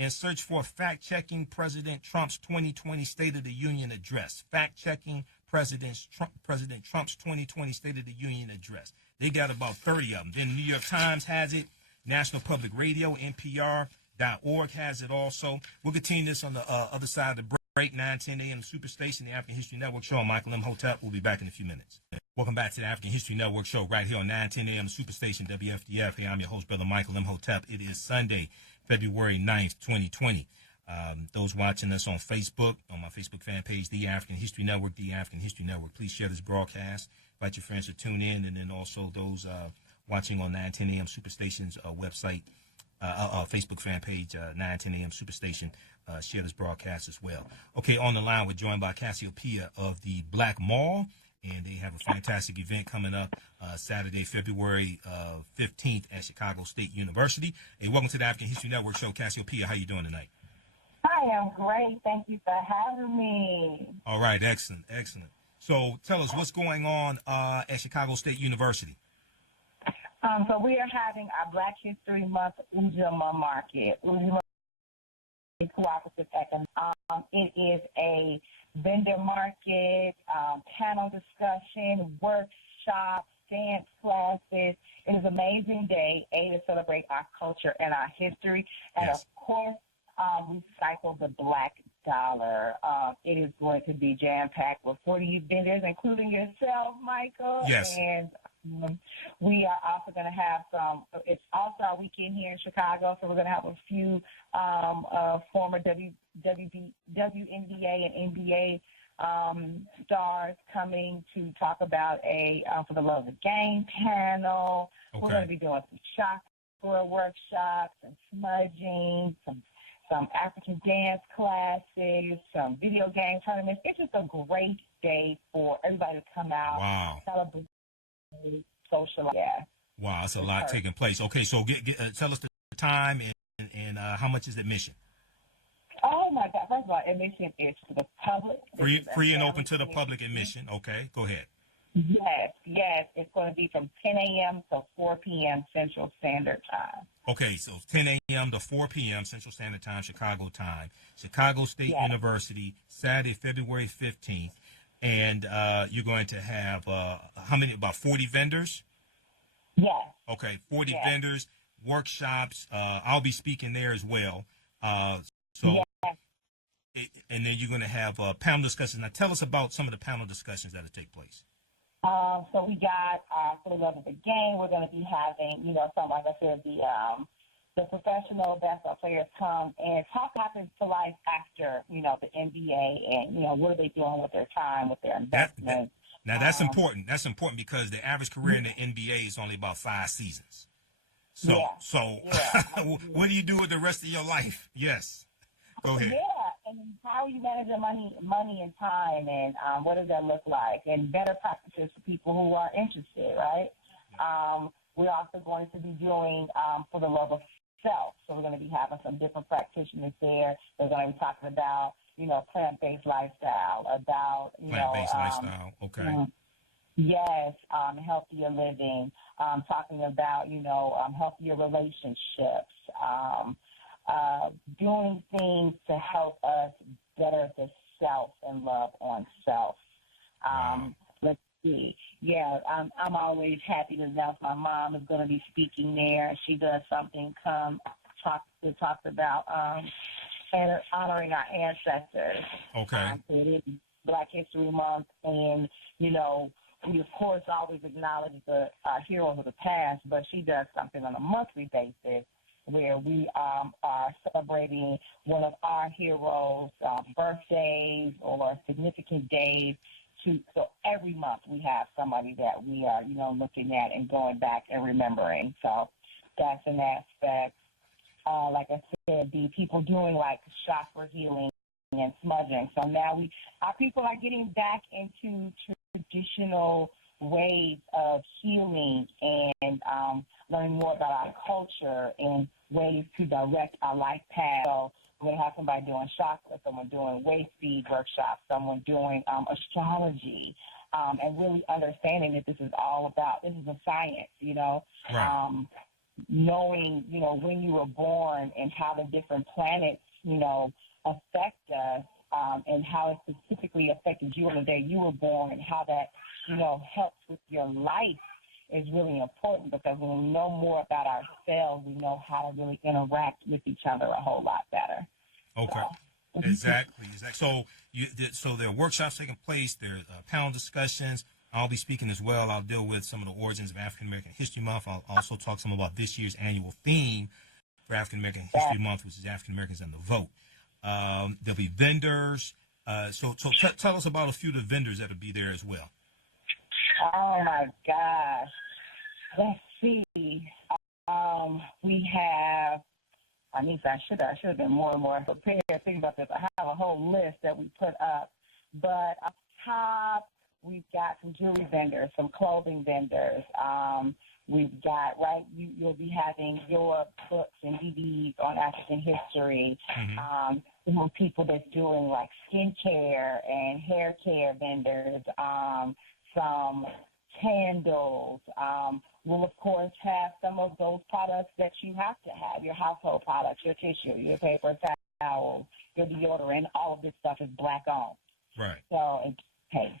and search for fact-checking President Trump's 2020 State of the Union address. Fact-checking President Trump's 2020 State of the Union address. They got about 30 of them. Then the New York Times has it. National Public Radio, NPR.org has it also. We'll continue this on the other side of the break, 9:10 a.m. Superstation, the African History Network show. I'm Michael Imhotep. We'll be back in a few minutes. Welcome back to the African History Network show right here on 9:10 a.m. Superstation, WFDF. Hey, I'm your host, Brother Michael Imhotep. It is Sunday, February 9th, 2020. Those watching us on Facebook, on my Facebook fan page, The African History Network, The African History Network, please share this broadcast. Invite your friends to tune in, and then also those watching on 9:10 a.m. Superstation's website, Facebook fan page, 9:10 a.m. Superstation, share this broadcast as well. Okay, on the line, we're joined by Cassiopeia of the Black Mall and they have a fantastic event coming up Saturday, February 15th at Chicago State University. Hey, welcome to the African History Network show. Cassiopeia, how you doing tonight? I am great. Thank you for having me. All right, excellent, excellent. So tell us what's going on at Chicago State University. So we are having our Black History Month Ujima Market. Ujima is cooperative economics. It is a vendor market, panel discussion, workshops, dance classes. It is an amazing day, to celebrate our culture and our history. And Yes. of course, we cycle the Black dollar. It is going to be jam-packed with 40 vendors, including yourself, Michael. Yes. And we are also going to have it's All-Star Weekend here in Chicago, so we're going to have a few former WNBA and NBA stars coming to talk about a For the Love of the Game panel. Okay. We're going to be doing some chakra workshops and smudging, some African dance classes, some video game tournaments. It's just a great day for everybody to come out, Wow. celebrate, socialize. Yeah. Wow, that's a lot taking place. Okay, so tell us the time and how much is admission? Oh my God! First of all, admission is to the public. Free and open to the public admission. Okay, go ahead. Yes. It's going to be from 10 a.m. to 4 p.m. Central Standard Time. Okay, so 10 a.m. to 4 p.m. Central Standard Time, Chicago time. Chicago State University, Saturday, February 15th. And you're going to have, how many, about 40 vendors? Yes. Okay, 40 vendors, workshops. I'll be speaking there as well. And then you're going to have panel discussions. Now, tell us about some of the panel discussions that will take place. So we got For the Love of the Game. We're going to be having, something like I said, the professional basketball players come and talk happens to life after, the NBA and, what are they doing with their time, with their investments. Now, that's important. That's important because the average career in the NBA is only about 5 seasons. So, what do you do with the rest of your life? Yes. Go ahead. Yeah, and how are you managing money and time, and what does that look like? And better practices for people who are interested, right? We're also going to be doing For the Love of Self. So we're going to be having some different practitioners there. They're going to be talking about, plant-based lifestyle, about, plant-based lifestyle, okay. Yes, healthier living, talking about, healthier relationships, doing things to help us better the self and love on self. Let's see. Yeah, I'm always happy to announce my mom is going to be speaking there. She does something talks about honoring our ancestors. Okay. It is Black History Month, and, we, of course, always acknowledge the heroes of the past, but she does something on a monthly basis where we are celebrating one of our heroes' birthdays or significant days. So every month we have somebody that we are, looking at and going back and remembering. So that's an aspect. Like I said, the people doing like chakra healing and smudging. So now our people are getting back into traditional ways of healing and learning more about our culture and ways to direct our life path. So we're going to have somebody doing chakra, someone doing waist speed workshops, someone doing astrology, and really understanding that this is a science, Right. Knowing, when you were born and how the different planets, affect us, and how it specifically affected you on the day you were born and how that, helps with your life is really important, because when we know more about ourselves, we know how to really interact with each other a whole lot better. Okay. So, exactly. So there are workshops taking place. There are panel discussions. I'll be speaking as well. I'll deal with some of the origins of African American History Month. I'll also talk some about this year's annual theme for African American History Month, which is African Americans and the Vote. There'll be vendors. So tell us about a few of the vendors that'll be there as well. Oh my gosh. Let's see. We have, I should have been more and more prepared to think about this. I have a whole list that we put up. But top, we've got some jewelry vendors, some clothing vendors. We've got, you'll be having your books and DVDs on African history. People that's doing like skincare and hair care vendors, some candles. We'll, of course, have some of those products that you have to have, your household products, your tissue, your paper towels, your deodorant. All of this stuff is Black-owned. Right. So it's paste.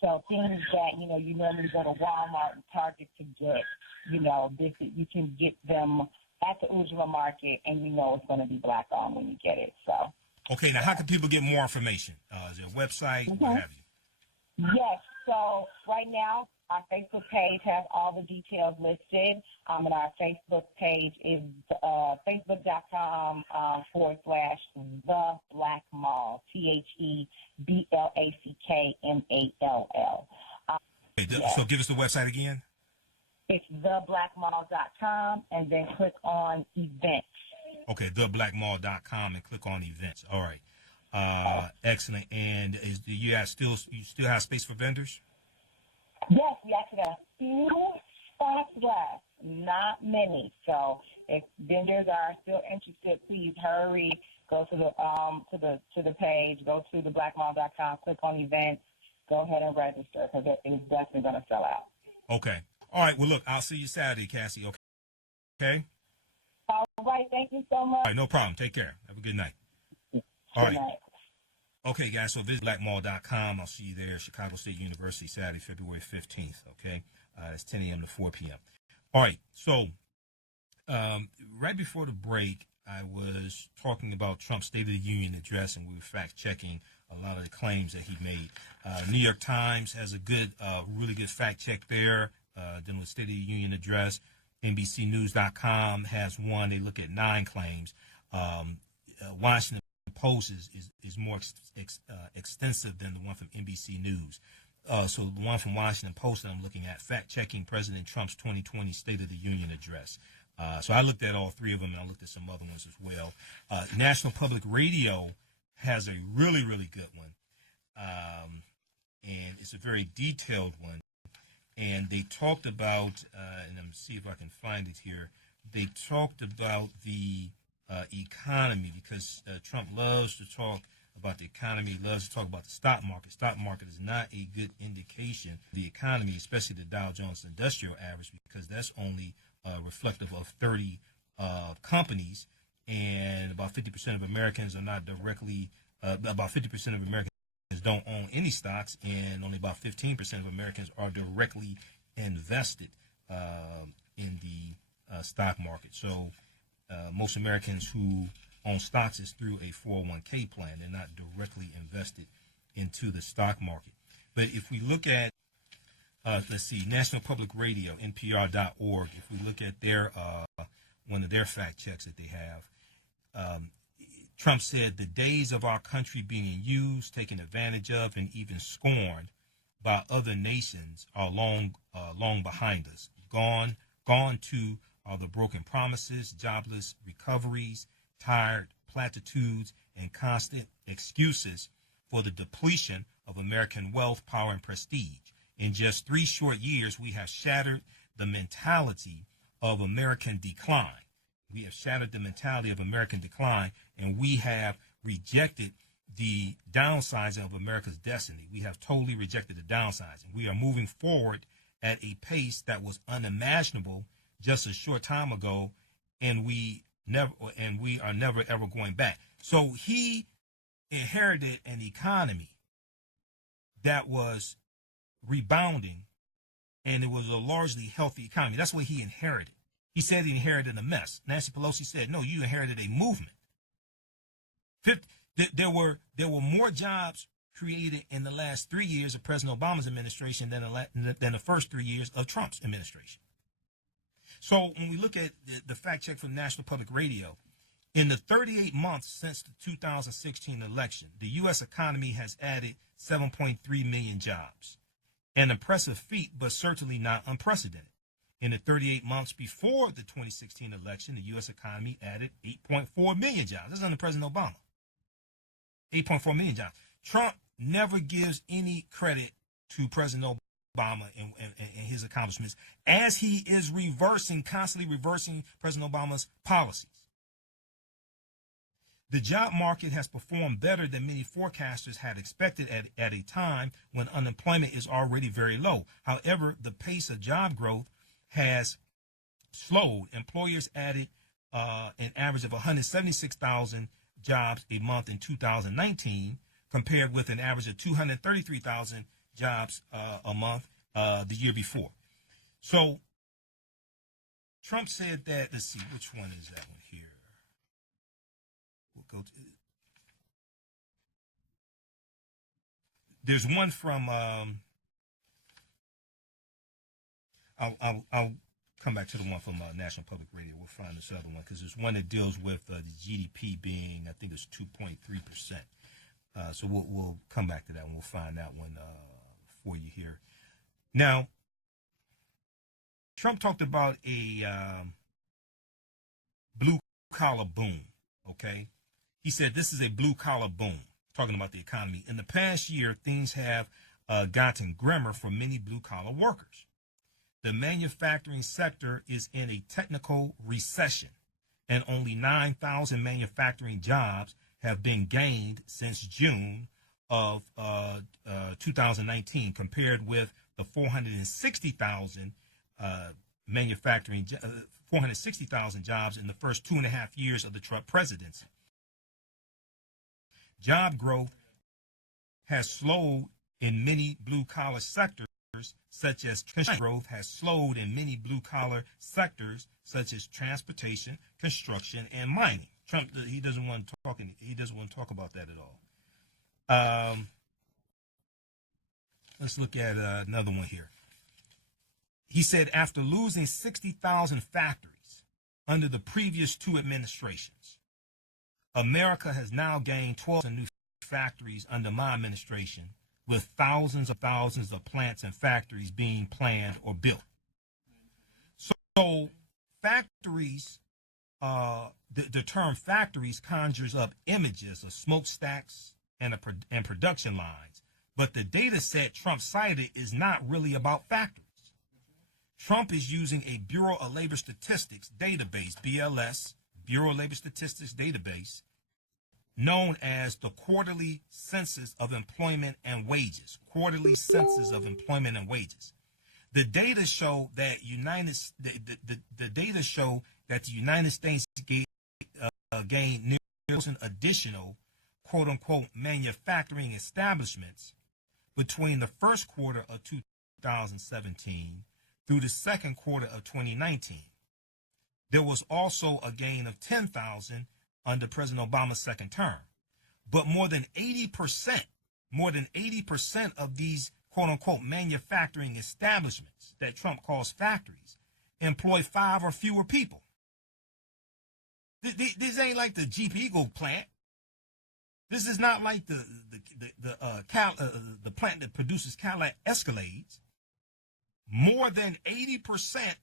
So things that, you normally go to Walmart and Target to get, you can get them at the Ujima market, and it's going to be Black-owned when you get it. So. Okay, now how can people get more information? Is there a website? What have you? Yes. So right now, our Facebook page has all the details listed. And our Facebook page is facebook.com /The Black Mall, TheBlackMall. So give us the website again. It's theblackmall.com, and then click on events. Okay, theblackmall.com and click on events. All right. Excellent. And do you still have space for vendors? Yes, we actually have a few spots left, not many. So if vendors are still interested, please hurry. Go to the page. Go to theblackmall.com. Click on events. Go ahead and register, because it is definitely going to sell out. Okay. All right. Well, look, I'll see you Saturday, Cassie. Okay. All right. Thank you so much. All right. No problem. Take care. Have a good night. All right. Night. Okay, guys, so visit blackmall.com. I'll see you there, Chicago State University, Saturday, February 15th, okay? It's 10 a.m. to 4 p.m. All right, so right before the break, I was talking about Trump's State of the Union address, and we were fact-checking a lot of the claims that he made. New York Times has a really good fact-check there, dealing with State of the Union address. NBCnews.com has one. They look at 9 claims. Washington Post is more extensive than the one from NBC News. So the one from Washington Post that I'm looking at, fact-checking President Trump's 2020 State of the Union address. So I looked at all 3 of them, and I looked at some other ones as well. National Public Radio has a really, really good one, and it's a very detailed one. And they talked about, and I'm see if I can find it here. They talked about the economy, because Trump loves to talk about the economy. He loves to talk about the stock market. Stock market is not a good indication of the economy, especially the Dow Jones Industrial Average, because that's only reflective of 30 companies, and about 50% of Americans are not directly, about 50% of Americans don't own any stocks, and only about 15% of Americans are directly invested in the stock market. So most Americans who own stocks is through a 401k plan. They're not directly invested into the stock market. But if we look at, let's see, National Public Radio, NPR.org, if we look at their one of their fact checks that they have, Trump said the days of our country being used, taken advantage of, and even scorned by other nations are long behind us. Gone too are the broken promises, jobless recoveries, tired platitudes, and constant excuses for the depletion of American wealth, power, and prestige. In just 3 short years, we have shattered the mentality of American decline. We have shattered the mentality of American decline, and we have rejected the downsizing of America's destiny. We have totally rejected the downsizing. We are moving forward at a pace that was unimaginable just a short time ago, and we are never ever going back. So he inherited an economy that was rebounding, and it was a largely healthy economy. That's what he inherited. He said he inherited a mess. Nancy Pelosi said, no, you inherited a movement. There were more jobs created in the last 3 years of President Obama's administration than the first 3 years of Trump's administration. So when we look at the fact check from National Public Radio, in the 38 months since the 2016 election, the U.S. economy has added 7.3 million jobs. An impressive feat, but certainly not unprecedented. In the 38 months before the 2016 election, the U.S. economy added 8.4 million jobs. That's under President Obama. 8.4 million jobs. Trump never gives any credit to President Obama and his accomplishments as he is constantly reversing President Obama's policies. The job market has performed better than many forecasters had expected at a time when unemployment is already very low. However, the pace of job growth has slowed. Employers added an average of 176,000 jobs a month in 2019, compared with an average of 233,000 jobs a month the year before. So Trump said that, let's see, which one is that one here? We'll go to, there's one from, I'll come back to the one from National Public Radio. We'll find this other one because there's one that deals with the GDP being, I think it's 2.3%. So we'll come back to that one. We'll find that one for you here. Now, Trump talked about a blue-collar boom, okay? He said this is a blue-collar boom, talking about the economy. In the past year, things have gotten grimmer for many blue-collar workers. The manufacturing sector is in a technical recession, and only 9,000 manufacturing jobs have been gained since June of 2019, compared with the 460,000 460,000 jobs in the first 2.5 years of the Trump presidency. Job growth has slowed in many blue-collar sectors, such as growth has slowed in many blue-collar sectors, such as transportation, construction, and mining. Trump, he doesn't want to talk. He doesn't want to talk about that at all. Let's look at another one here. He said after losing 60,000 factories under the previous two administrations, America has now gained 12 new factories under my administration, with thousands of plants and factories being planned or built. So factories, the term factories conjures up images of smokestacks and production lines, but the data set Trump cited is not really about factories. Trump is using a Bureau of Labor Statistics database, BLS, Bureau of Labor Statistics database, known as the Quarterly Census of Employment and Wages. Quarterly Census of Employment and Wages. The data show that the data show that the United States gained nearly 1,000 additional quote unquote manufacturing establishments between the first quarter of 2017 through the second quarter of 2019. There was also a gain of 10,000 under President Obama's second term. But more than 80% of these quote-unquote manufacturing establishments that Trump calls factories employ 5 or fewer people. This ain't like the Jeep Eagle plant. This is not like the plant that produces Cadillac Escalades. More than 80%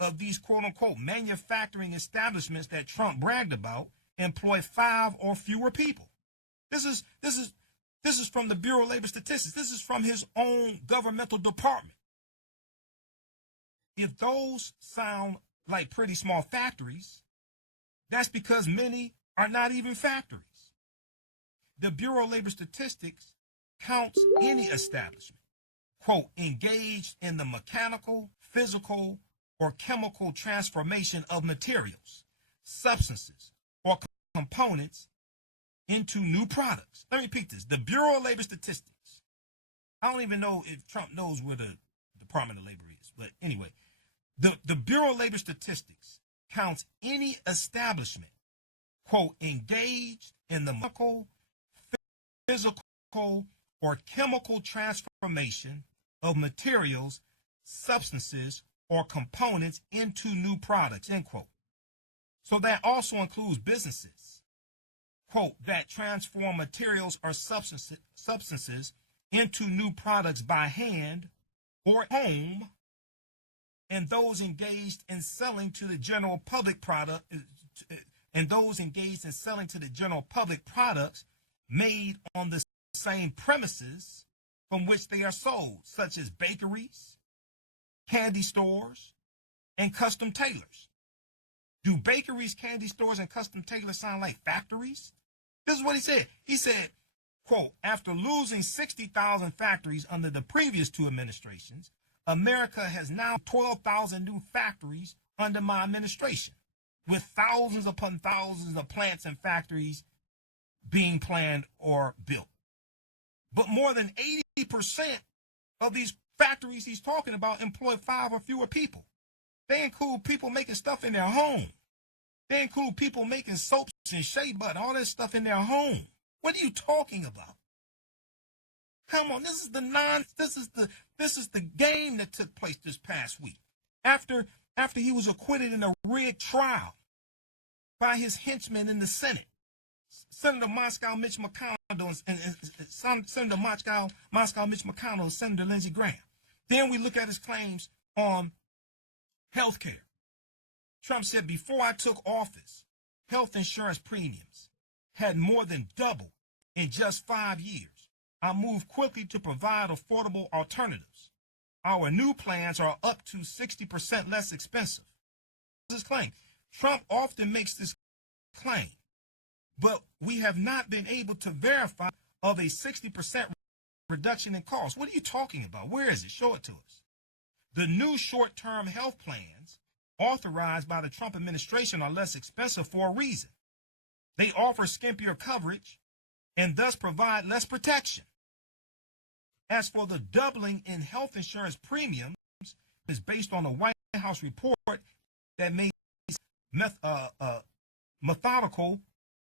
of these quote-unquote manufacturing establishments that Trump bragged about employ 5 or fewer people. This is from the Bureau of Labor Statistics. This is from his own governmental department. If those sound like pretty small factories, that's because many are not even factories. The Bureau of Labor Statistics counts any establishment, quote, engaged in the mechanical, physical, or chemical transformation of materials, substances, or components into new products. Let me repeat this. The Bureau of Labor Statistics. I don't even know if Trump knows where the Department of Labor is. But anyway, the Bureau of Labor Statistics counts any establishment, quote, engaged in the mechanical, physical, or chemical transformation of materials, substances, or components into new products, end quote. So that also includes businesses, quote, that transform materials or substances into new products by hand or at home, and those engaged in selling to the general public products made on the same premises from which they are sold, such as bakeries, candy stores, and custom tailors. Do bakeries, candy stores, and custom tailors sound like factories? This is what he said. He said, quote, after losing 60,000 factories under the previous two administrations, America has now 12,000 new factories under my administration, with thousands upon thousands of plants and factories being planned or built. But more than 80% of these factories he's talking about employ 5 or fewer people. They include people making stuff in their home. They include people making soaps and shea butter, all that stuff in their home. What are you talking about? Come on, this is the game that took place this past week. After he was acquitted in a rigged trial by his henchmen in the Senate, Senator Moscow Mitch McConnell and Senator Moscow Mitch McConnell and Senator Lindsey Graham. Then we look at his claims on health care. Trump said, before I took office, health insurance premiums had more than doubled in just 5 years. I moved quickly to provide affordable alternatives. Our new plans are up to 60% less expensive. This claim. Trump often makes this claim, but we have not been able to verify of a 60% reduction in cost. What are you talking about? Where is it? Show it to us. The new short-term health plans authorized by the Trump administration are less expensive for a reason. They offer skimpier coverage and thus provide less protection. As for the doubling in health insurance premiums, is based on a White House report that made methodical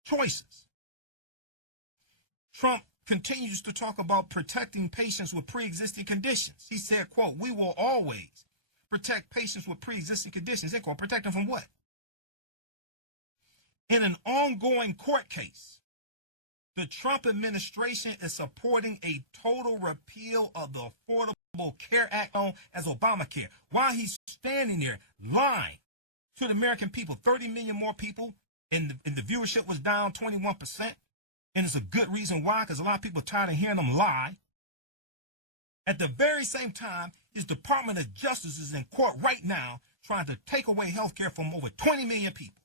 choices. Trump continues to talk about protecting patients with pre-existing conditions. He said, quote, we will always protect patients with pre-existing conditions. They quote, protect them from what? In an ongoing court case, the Trump administration is supporting a total repeal of the Affordable Care Act known as Obamacare. While he's standing there lying to the American people, 30 million more people, and the viewership was down 21%. And it's a good reason why, because a lot of people are tired of hearing them lie. At the very same time, his Department of Justice is in court right now trying to take away health care from over 20 million people.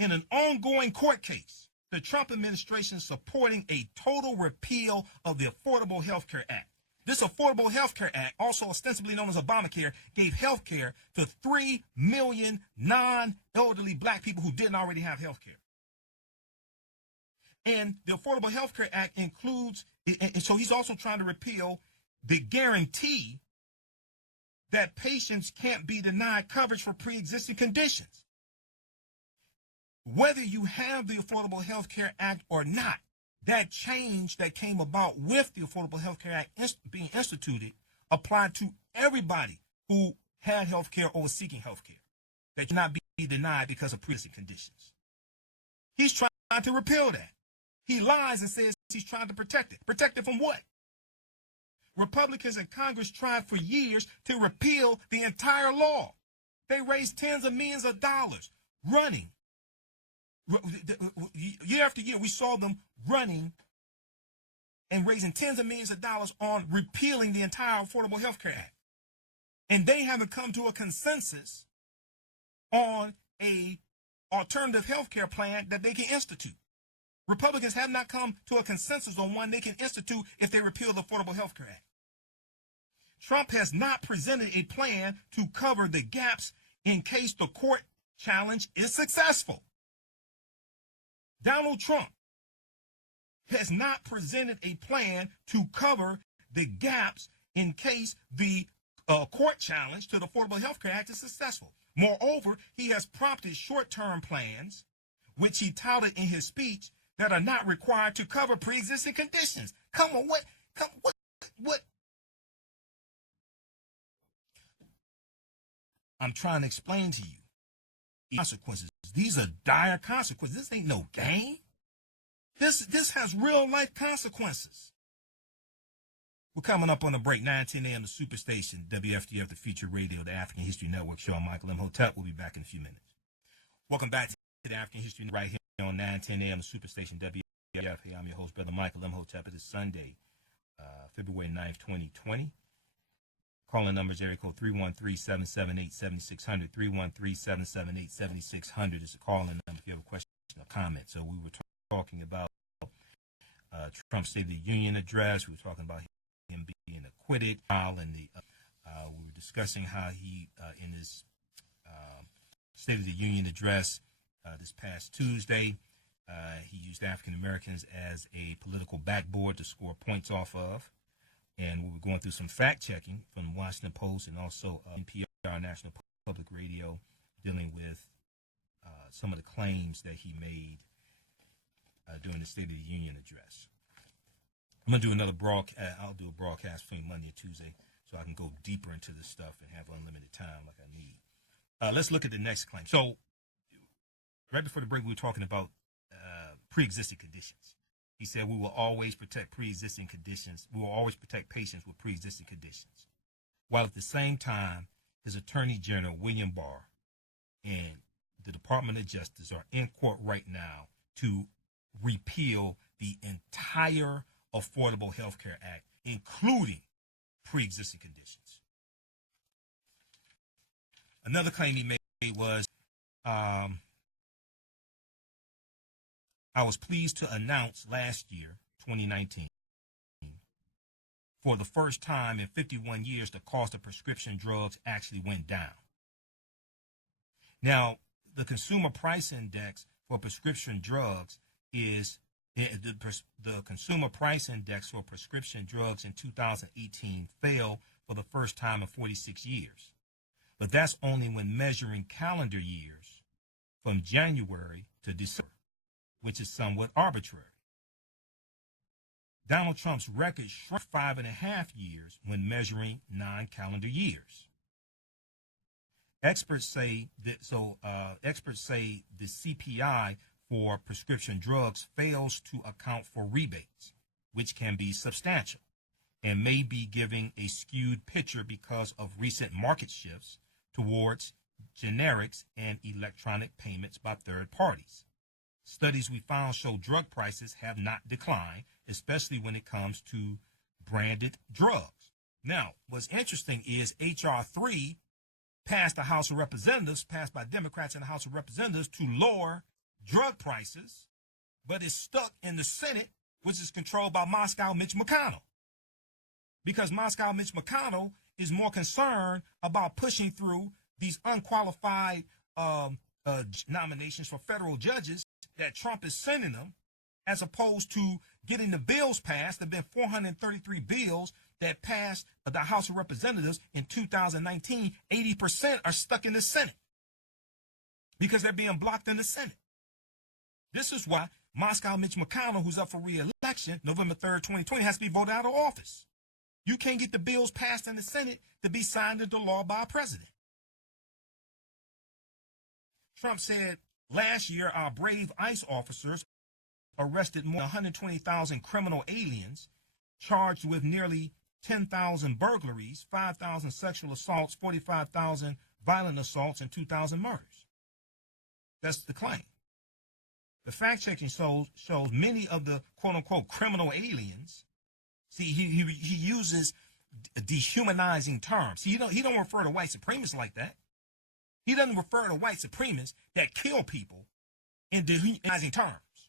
In an ongoing court case, the Trump administration is supporting a total repeal of the Affordable Health Care Act. This Affordable Health Care Act, also ostensibly known as Obamacare, gave health care to 3 million non-elderly black people who didn't already have health care. And the Affordable Health Care Act includes, and so he's also trying to repeal the guarantee that patients can't be denied coverage for pre-existing conditions. Whether you have the Affordable Health Care Act or not, that change that came about with the Affordable Health Care Act being instituted applied to everybody who had health care or was seeking health care, that cannot be denied because of pre-existing conditions. He's trying to repeal that. He lies and says he's trying to protect it. Protect it from what? Republicans in Congress tried for years to repeal the entire law. They raised tens of millions of dollars running. Year after year, we saw them running and raising tens of millions of dollars on repealing the entire Affordable Health Care Act. And they haven't come to a consensus on a alternative health care plan that they can institute. Republicans have not come to a consensus on one they can institute if they repeal the Affordable Health Care Act. Trump has not presented a plan to cover the gaps in case the court challenge is successful. Donald Trump has not presented a plan to cover the gaps in case the court challenge to the Affordable Health Care Act is successful. Moreover, he has prompted short-term plans, which he touted in his speech, that are not required to cover pre-existing conditions. Come on, what? I'm trying to explain to you consequences. These are dire consequences. This ain't no game. This has real life consequences. We're coming up on a break, 9:10 a.m. the Superstation, WFDF, the Future Radio, the African History Network show. I'm Michael Imhotep. We'll be back in a few minutes. Welcome back to the African History right here on 9:10 a.m. the Superstation, WFDF. Hey, I'm your host, Brother Michael Imhotep. It is Sunday, February 9th, 2020. Calling numbers area code 313-778-7600. 313-778-7600 is the calling number if you have a question or comment. So we were talking about Trump's State of the Union address. We were talking about him being acquitted. And we were discussing how he, in his State of the Union address this past Tuesday, he used African Americans as a political backboard to score points off of. And we were going through some fact checking from Washington Post and also NPR, National Public Radio, dealing with some of the claims that he made during the State of the Union address. I'm going to do another broadcast. I'll do a broadcast between Monday and Tuesday so I can go deeper into this stuff and have unlimited time like I need. Let's look at the next claim. So right before the break, we were talking about pre-existing conditions. He said we will always protect pre-existing conditions. We will always protect patients with pre-existing conditions. While at the same time, his Attorney General, William Barr, and the Department of Justice are in court right now to repeal the entire Affordable Health Care Act, including pre-existing conditions. Another claim he made was, I was pleased to announce last year, 2019, for the first time in 51 years, the cost of prescription drugs actually went down. Now, the consumer price index for prescription drugs is the consumer price index for prescription drugs in 2018 fell for the first time in 46 years. But that's only when measuring calendar years from January to December, which is somewhat arbitrary. Donald Trump's record shrunk 5.5 years when measuring non-calendar years. Experts say the CPI for prescription drugs fails to account for rebates, which can be substantial and may be giving a skewed picture because of recent market shifts towards generics and electronic payments by third parties. Studies we found show drug prices have not declined, especially when it comes to branded drugs. Now, what's interesting is H.R. 3 passed the House of Representatives, passed by Democrats in the House of Representatives to lower drug prices, but it's stuck in the Senate, which is controlled by Moscow Mitch McConnell. Because Moscow Mitch McConnell is more concerned about pushing through these unqualified nominations for federal judges that Trump is sending them, as opposed to getting the bills passed. There have been 433 bills that passed the House of Representatives in 2019. 80% are stuck in the Senate because they're being blocked in the Senate. This is why Moscow Mitch McConnell, who's up for re-election November 3rd, 2020, has to be voted out of office. You can't get the bills passed in the Senate to be signed into law by a president. Trump said last year our brave ICE officers arrested more than 120,000 criminal aliens charged with nearly 10,000 burglaries, 5,000 sexual assaults, 45,000 violent assaults, and 2,000 murders. That's the claim. The fact-checking shows many of the quote-unquote criminal aliens. See, he uses dehumanizing terms. See, he don't refer to white supremacists like that. He doesn't refer to white supremacists that kill people in dehumanizing terms.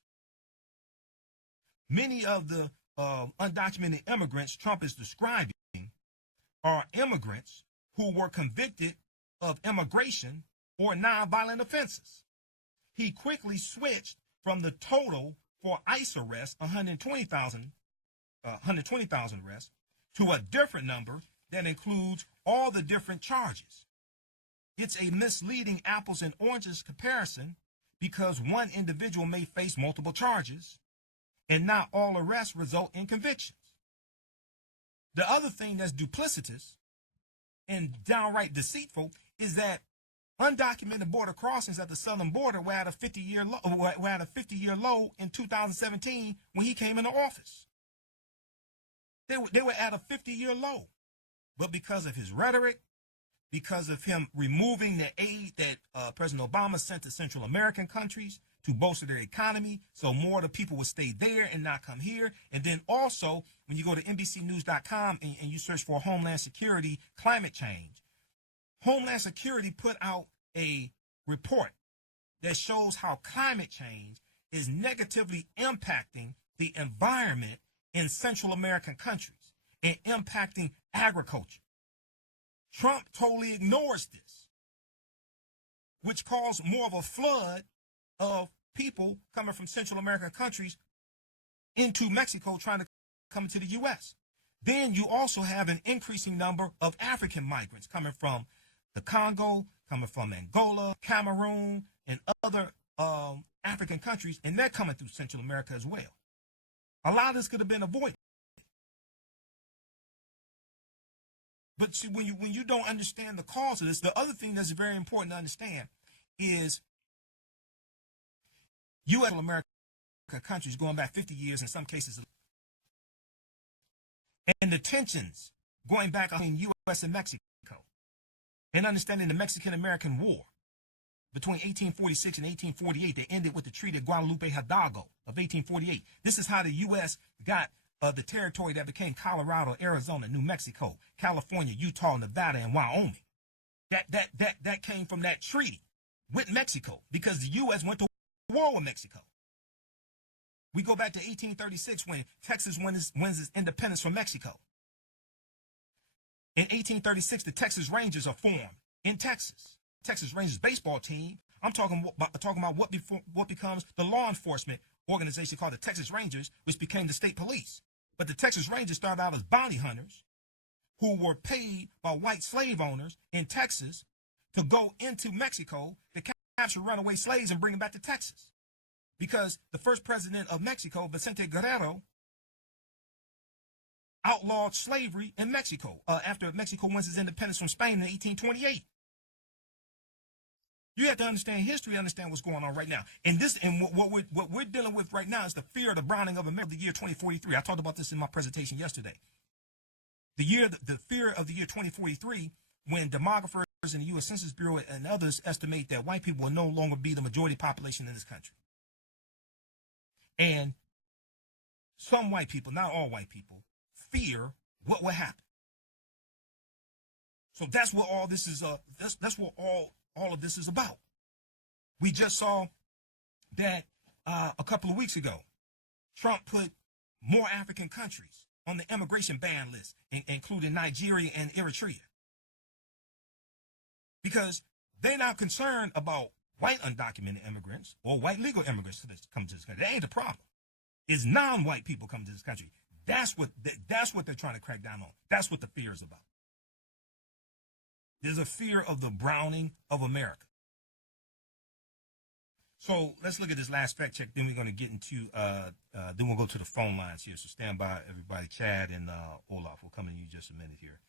Many of the undocumented immigrants Trump is describing are immigrants who were convicted of immigration or nonviolent offenses. He quickly switched from the total for ICE arrests, 120,000 arrests, to a different number that includes all the different charges. It's a misleading apples and oranges comparison because one individual may face multiple charges and not all arrests result in convictions. The other thing that's duplicitous and downright deceitful is that undocumented border crossings at the southern border were at a 50-year low in 2017 when he came into office. They were at a 50-year low. But because of his rhetoric, because of him removing the aid that President Obama sent to Central American countries to bolster their economy, so more of the people would stay there and not come here. And then also, when you go to NBCnews.com and you search for Homeland Security climate change, Homeland Security put out a report that shows how climate change is negatively impacting the environment in Central American countries and impacting agriculture. Trump totally ignores this, which caused more of a flood of people coming from Central American countries into Mexico trying to come to the U.S. Then you also have an increasing number of African migrants coming from the Congo, coming from Angola, Cameroon, and other African countries, and they're coming through Central America as well. A lot of this could have been avoided. But see, when you don't understand the cause of this, the other thing that's very important to understand is U.S. American countries going back 50 years in some cases, and the tensions going back between U.S. and Mexico, and understanding the Mexican-American War between 1846 and 1848 that ended with the Treaty of Guadalupe Hidalgo of 1848. This is how the U.S. got the territory that became Colorado, Arizona, New Mexico, California, Utah, Nevada, and Wyoming. That came from that treaty with Mexico because the U.S. went to war with Mexico. We go back to 1836 when Texas wins its independence from Mexico. In 1836, the Texas Rangers are formed in Texas. Texas Rangers baseball team. I'm talking about what becomes the law enforcement organization called the Texas Rangers, which became the state police. But the Texas Rangers started out as bounty hunters who were paid by white slave owners in Texas to go into Mexico to capture runaway slaves and bring them back to Texas. Because the first president of Mexico, Vicente Guerrero, outlawed slavery in Mexico after Mexico wins its independence from Spain in 1828. You have to understand history, understand what's going on right now. And what we're dealing with right now is the fear of the browning of America, the year 2043. I talked about this in my presentation yesterday. The fear of the year 2043, when demographers in the U.S. Census Bureau and others estimate that white people will no longer be the majority population in this country. And some white people, not all white people, fear what will happen. So that's what all this is. That's what all of this is about. We just saw that a couple of weeks ago, Trump put more African countries on the immigration ban list, including Nigeria and Eritrea, because they're not concerned about white undocumented immigrants or white legal immigrants that come to this country. That ain't the problem. It's non-white people coming to this country. That's what they're trying to crack down on. That's what the fear is about. There's a fear of the browning of America. So let's look at this last fact check. Then we're going to get into, then we'll go to the phone lines here. So stand by, everybody. Chad and Olaf will come in you just a minute here.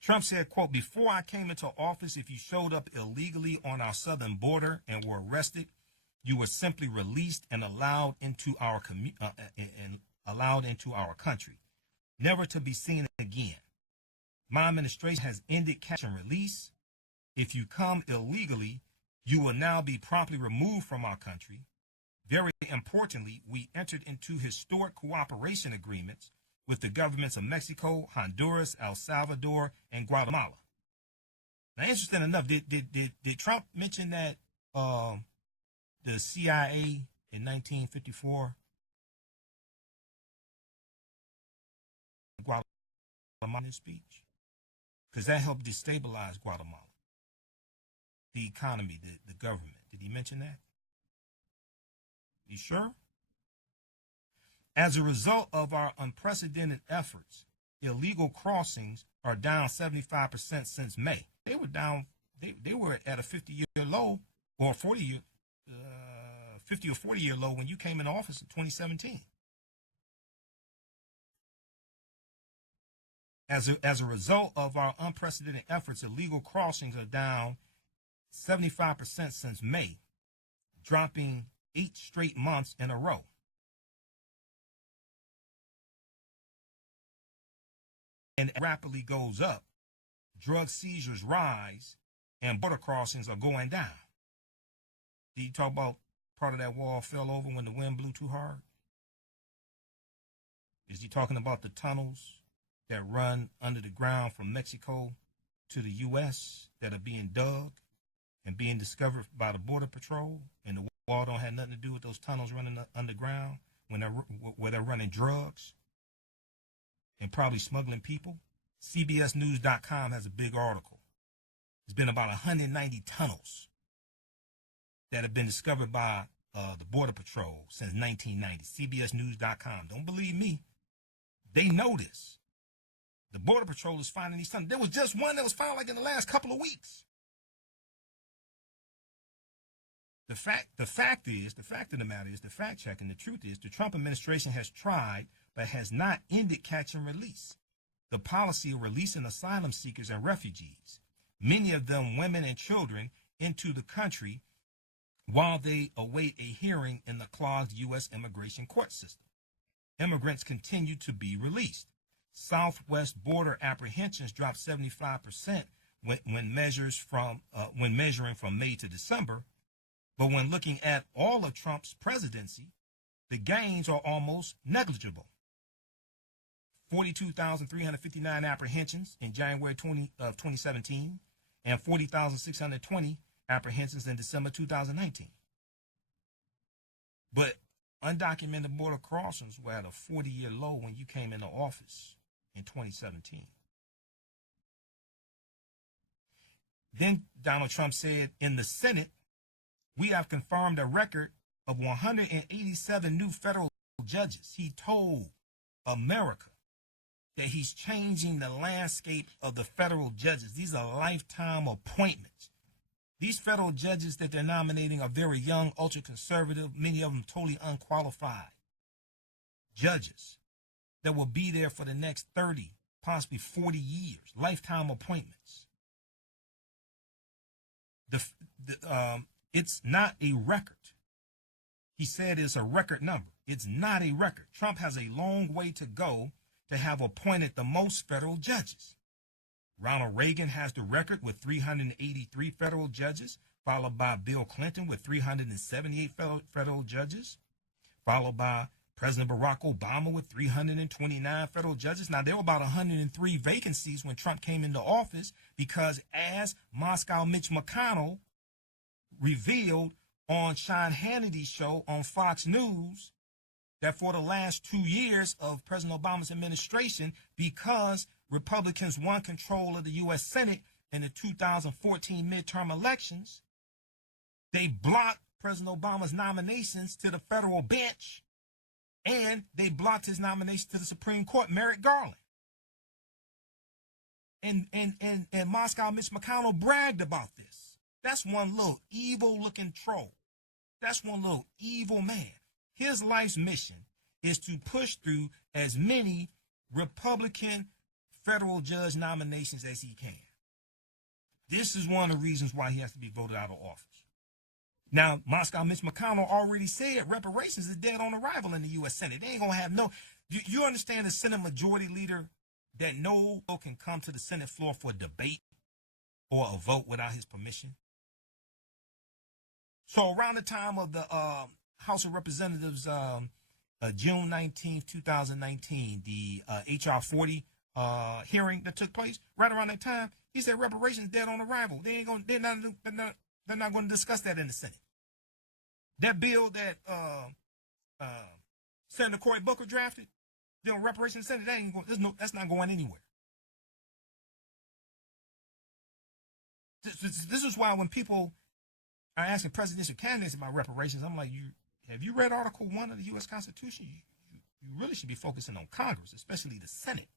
Trump said, quote, "Before I came into office, if you showed up illegally on our southern border and were arrested, you were simply released and allowed into our country, never to be seen again. My administration has ended catch and release. If you come illegally, you will now be promptly removed from our country. Very importantly, we entered into historic cooperation agreements with the governments of Mexico, Honduras, El Salvador, and Guatemala." Now, interesting enough, did Trump mention that the CIA in 1954 Guatemala in his speech? Because that helped destabilize Guatemala, the economy, the government. Did he mention that? You sure? As a result of our unprecedented efforts, illegal crossings are down 75% since May. They were down. They were at a 50-year low, or 50 or 40-year low when you came into office in 2017. As a result of our unprecedented efforts, illegal crossings are down 75% since May, dropping 8 straight months in a row. And it rapidly goes up. Drug seizures rise, and border crossings are going down. Did he talk about part of that wall fell over when the wind blew too hard? Is he talking about the tunnels that run under the ground from Mexico to the U.S. that are being dug and being discovered by the Border Patrol, and the wall don't have nothing to do with those tunnels running underground where they're running drugs and probably smuggling people? CBSNews.com has a big article. There's been about 190 tunnels that have been discovered by the Border Patrol since 1990. CBSNews.com. Don't believe me. They know this. The Border Patrol is finding these tunnels. There was just one that was found like in the last couple of weeks. The fact of the matter is, the fact check and the truth is, the Trump administration has tried but has not ended catch and release, the policy of releasing asylum seekers and refugees, many of them women and children, into the country while they await a hearing in the clogged U.S. immigration court system. Immigrants continue to be released. Southwest border apprehensions dropped 75% when measuring from May to December. But when looking at all of Trump's presidency, the gains are almost negligible. 42,359 apprehensions in January 2017 and 40,620 apprehensions in December 2019. But undocumented border crossings were at a 40-year low when you came into office in 2017. Then Donald Trump said, in the Senate, we have confirmed a record of 187 new federal judges. He told America that he's changing the landscape of the federal judges. These are lifetime appointments. These federal judges that they're nominating are very young, ultra-conservative, many of them totally unqualified judges that will be there for the next 30, possibly 40 years, lifetime appointments. It's not a record. He said it's a record number. It's not a record. Trump has a long way to go to have appointed the most federal judges. Ronald Reagan has the record with 383 federal judges, followed by Bill Clinton with 378 federal judges, followed by President Barack Obama with 329 federal judges. Now, there were about 103 vacancies when Trump came into office because, as Moscow Mitch McConnell revealed on Sean Hannity's show on Fox News, that for the last 2 years of President Obama's administration, because Republicans won control of the U.S. Senate in the 2014 midterm elections, they blocked President Obama's nominations to the federal bench, and they blocked his nomination to the Supreme Court, Merrick Garland. And Moscow Mitch McConnell bragged about this. That's one little evil-looking troll. That's one little evil man. His life's mission is to push through as many Republican federal judge nominations as he can. This is one of the reasons why he has to be voted out of office. Now, Moscow Mitch McConnell already said reparations is dead on arrival in the U.S. Senate. They ain't going to have no... You understand the Senate majority leader that no one can come to the Senate floor for a debate or a vote without his permission? So around the time of the House of Representatives, June 19th, 2019, the H.R. 40 hearing that took place, right around that time, he said reparations dead on arrival. They're not going to discuss that in the Senate. That bill that Senator Cory Booker drafted, the reparations Senate, that's not going anywhere. This is why when people are asking presidential candidates about reparations, I'm like, have you read Article 1 of the U.S. Constitution? You really should be focusing on Congress, especially the Senate.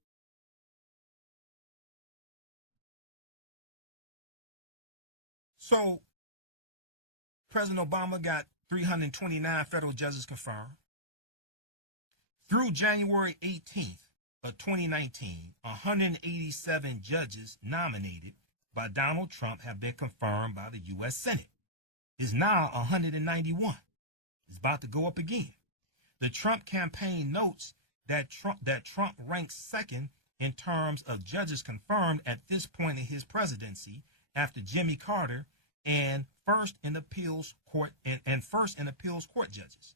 So, President Obama got 329 federal judges confirmed. Through January 18th of 2019, 187 judges nominated by Donald Trump have been confirmed by the U.S. Senate. It's now 191. It's about to go up again. The Trump campaign notes that Trump ranks second in terms of judges confirmed at this point in his presidency, after Jimmy Carter and first in appeals court and first in appeals court judges.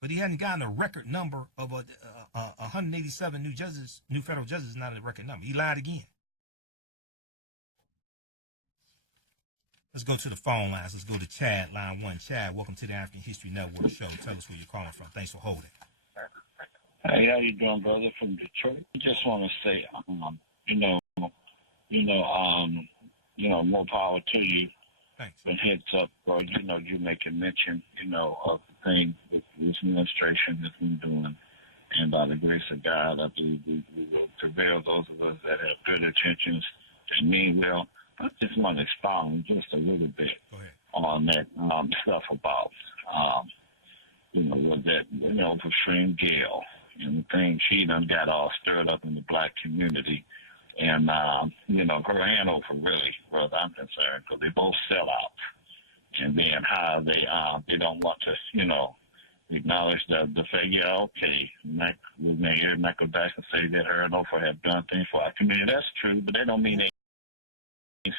But he hadn't gotten a record number of 187 new judges, new federal judges is not a record number. He lied again. Let's go to the phone lines. Let's go to Chad, line 1. Chad, welcome to the African History Network show. Tell us where you're calling from. Thanks for holding. Hey, how you doing, brother? From Detroit. I just want to say, more power to you. Thanks. But heads up, bro. You make a mention, of the thing that this administration has been doing. And by the grace of God, I believe we will prevail those of us that have good intentions and mean well. I just want to expound just a little bit on that stuff about, with that, Patrine Gale and the thing she done got all stirred up in the black community. And, her and Oprah, really, brother, I'm concerned, because they both sell out. And then how they don't want to, acknowledge the fact, we may hear Michael Jackson say that her and Oprah have done things for our community. That's true, but that don't mean they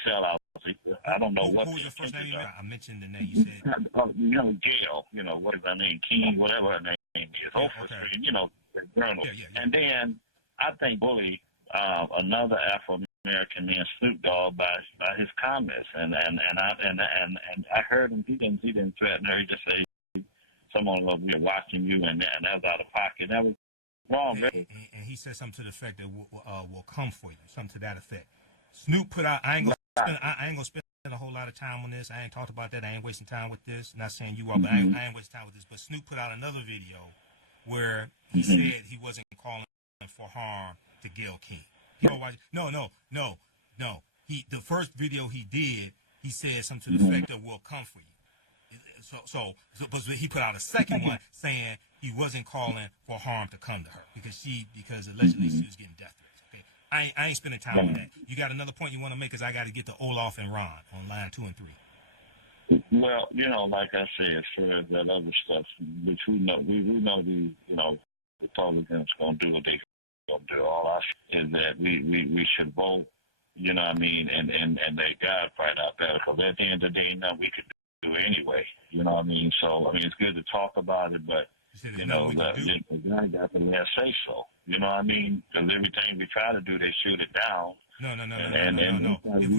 sell out. I don't know what. Who was your first name? I mentioned the name you said. Gail, what is her name? King, whatever her name is. Oprah, journal. Yeah. And then I think Bully, another Afro-American man, Snoop Dogg, by his comments, and I heard him. He didn't threaten her. He just said, "Someone will be watching you," and that's out of pocket. That was wrong. And he said something to the effect that will come for you, something to that effect. Snoop put out. I ain't gonna spend a whole lot of time on this. I ain't talked about that. I ain't wasting time with this. Not saying you are, but I ain't wasting time with this. But Snoop put out another video where he said he wasn't calling for harm to Gayle King. No. The first video he did, he said something to the effect of "will come for you." But he put out a second one saying he wasn't calling for harm to come to her because allegedly she was getting death threats. Okay, I ain't spending time on that. You got another point you want to make? Because I got to get to Olaf and Ron on line 2 and 3. Well, like I said, as far as that other stuff, which we know the Republicans gonna do what they gonna do. All I is that we should vote. You know what I mean, and let God fight out better. Because at the end of the day, nothing we could do anyway. You know what I mean? So it's good to talk about it, but God got the last say so. You know what I mean? Because everything we try to do, they shoot it down. No. If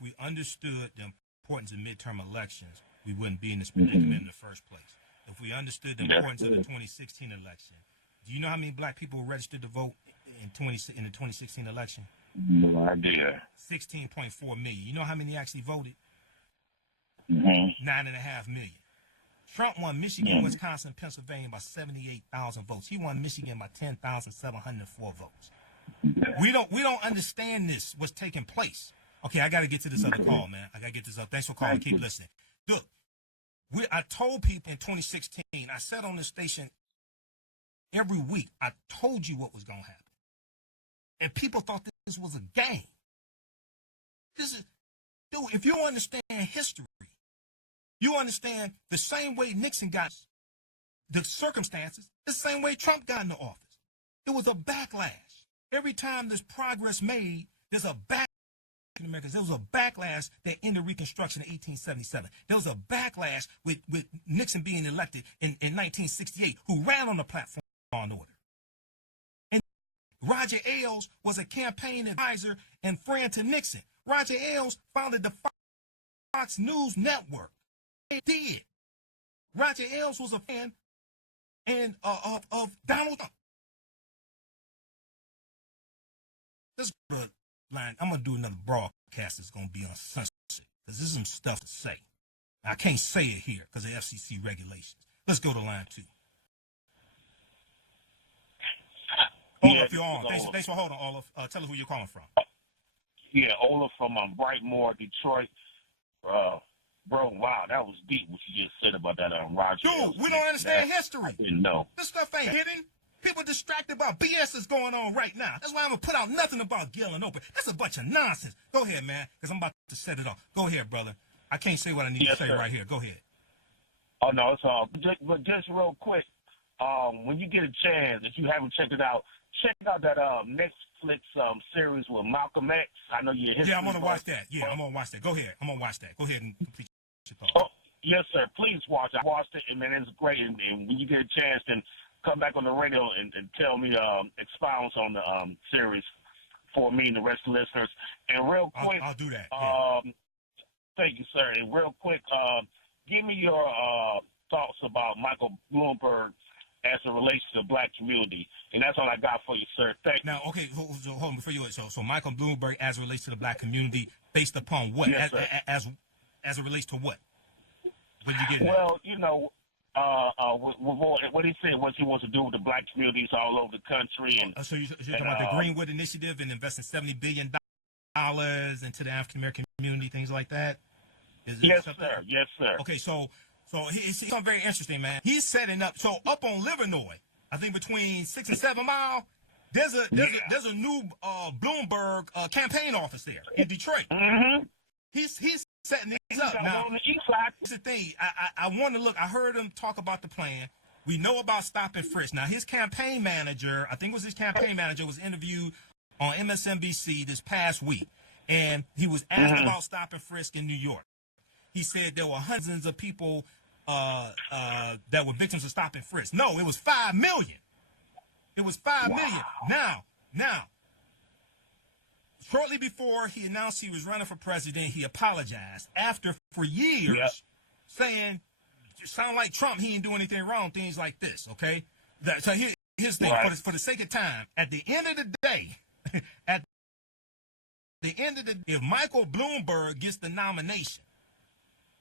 we understood the importance of midterm elections, we wouldn't be in this predicament in the first place. If we understood the importance of the 2016 election, do you know how many black people were registered to vote in the 2016 election? No idea. 16.4 million. You know how many actually voted? 9.5 million. Trump won Michigan, Wisconsin, Pennsylvania by 78,000 votes. He won Michigan by 10,704 votes. We don't understand this, what's taking place. Okay, I got to get to this other call, man. I got to get this up. Thanks for calling. Keep listening. Look, I told people in 2016, I said on this station every week, I told you what was going to happen. And people thought this was a game. Dude, if you understand history, you understand the same way Nixon got the circumstances, the same way Trump got into office. It was a backlash. Every time there's progress made, there's a backlash in America. There was a backlash that ended Reconstruction in 1877. There was a backlash with Nixon being elected in 1968, who ran on the platform on order. And Roger Ailes was a campaign advisor and friend to Nixon. Roger Ailes founded the Fox News Network. He did. Roger Ailes was a fan of Donald Trump. This line, I'm going to do another broadcast that's going to be uncensored because there's some stuff to say. I can't say it here because of FCC regulations. Let's go to line 2. Olaf, you're on. Thanks for holding, Olaf. Tell us who you're calling from. Yeah, Olaf from Brightmoor, Detroit. Bro, wow, that was deep what you just said about that Roger. Dude, we don't understand history. I didn't know. This stuff ain't hidden. People distracted about BS is going on right now. That's why I'm going to put out nothing about Gayle and Oprah. That's a bunch of nonsense. Go ahead, man, because I'm about to set it off. Go ahead, brother. I can't say what I need to say right here. Go ahead. Oh, no, it's all. But just real quick, when you get a chance, if you haven't checked it out, check out that next Netflix series with Malcolm X. I know you're a history Yeah, I'm gonna buff. watch that. Yeah, I'm gonna watch that. Go ahead. I'm gonna watch that. Go ahead and complete your thought. Oh, yes, sir. Please watch. I watched it, and man, it's great. And when you get a chance, then come back on the radio and tell me, expounds on the series for me and the rest of the listeners. And real quick, I'll do that. Yeah. Thank you, sir. And real quick, give me your thoughts about Michael Bloomberg as it relates to the black community. And that's all I got for you, sir. Thank you. Now, okay, hold on before you. So Michael Bloomberg, as it relates to the black community, based upon what? Yes, sir. As it relates to what? What did you get? Well, you know, what he said, what he wants to do with the black communities all over the country, and So you're talking about the Greenwood Initiative and investing $70 billion into the African American community, things like that. Yes, sir. Yes, sir. Okay, so he's something very interesting, man. He's setting up. So up on Livernois, I think between 6 and 7 Mile, there's a new Bloomberg campaign office there in Detroit. Mm-hmm. He's setting things up now. On the east side. Here's the thing. I want to look. I heard him talk about the plan. We know about stop and frisk. Now his campaign manager, I think it was his campaign manager, was interviewed on MSNBC this past week, and he was asked about stop and frisk in New York. He said there were hundreds of people that were victims of stop and frisk. No, it was 5 million. It was 5 million. Now, shortly before he announced he was running for president, he apologized after for years saying, "You sound like Trump. He didn't do anything wrong." Things like this. Okay. So here's the thing. Right. For the sake of time, at the end of the day, if Michael Bloomberg gets the nomination,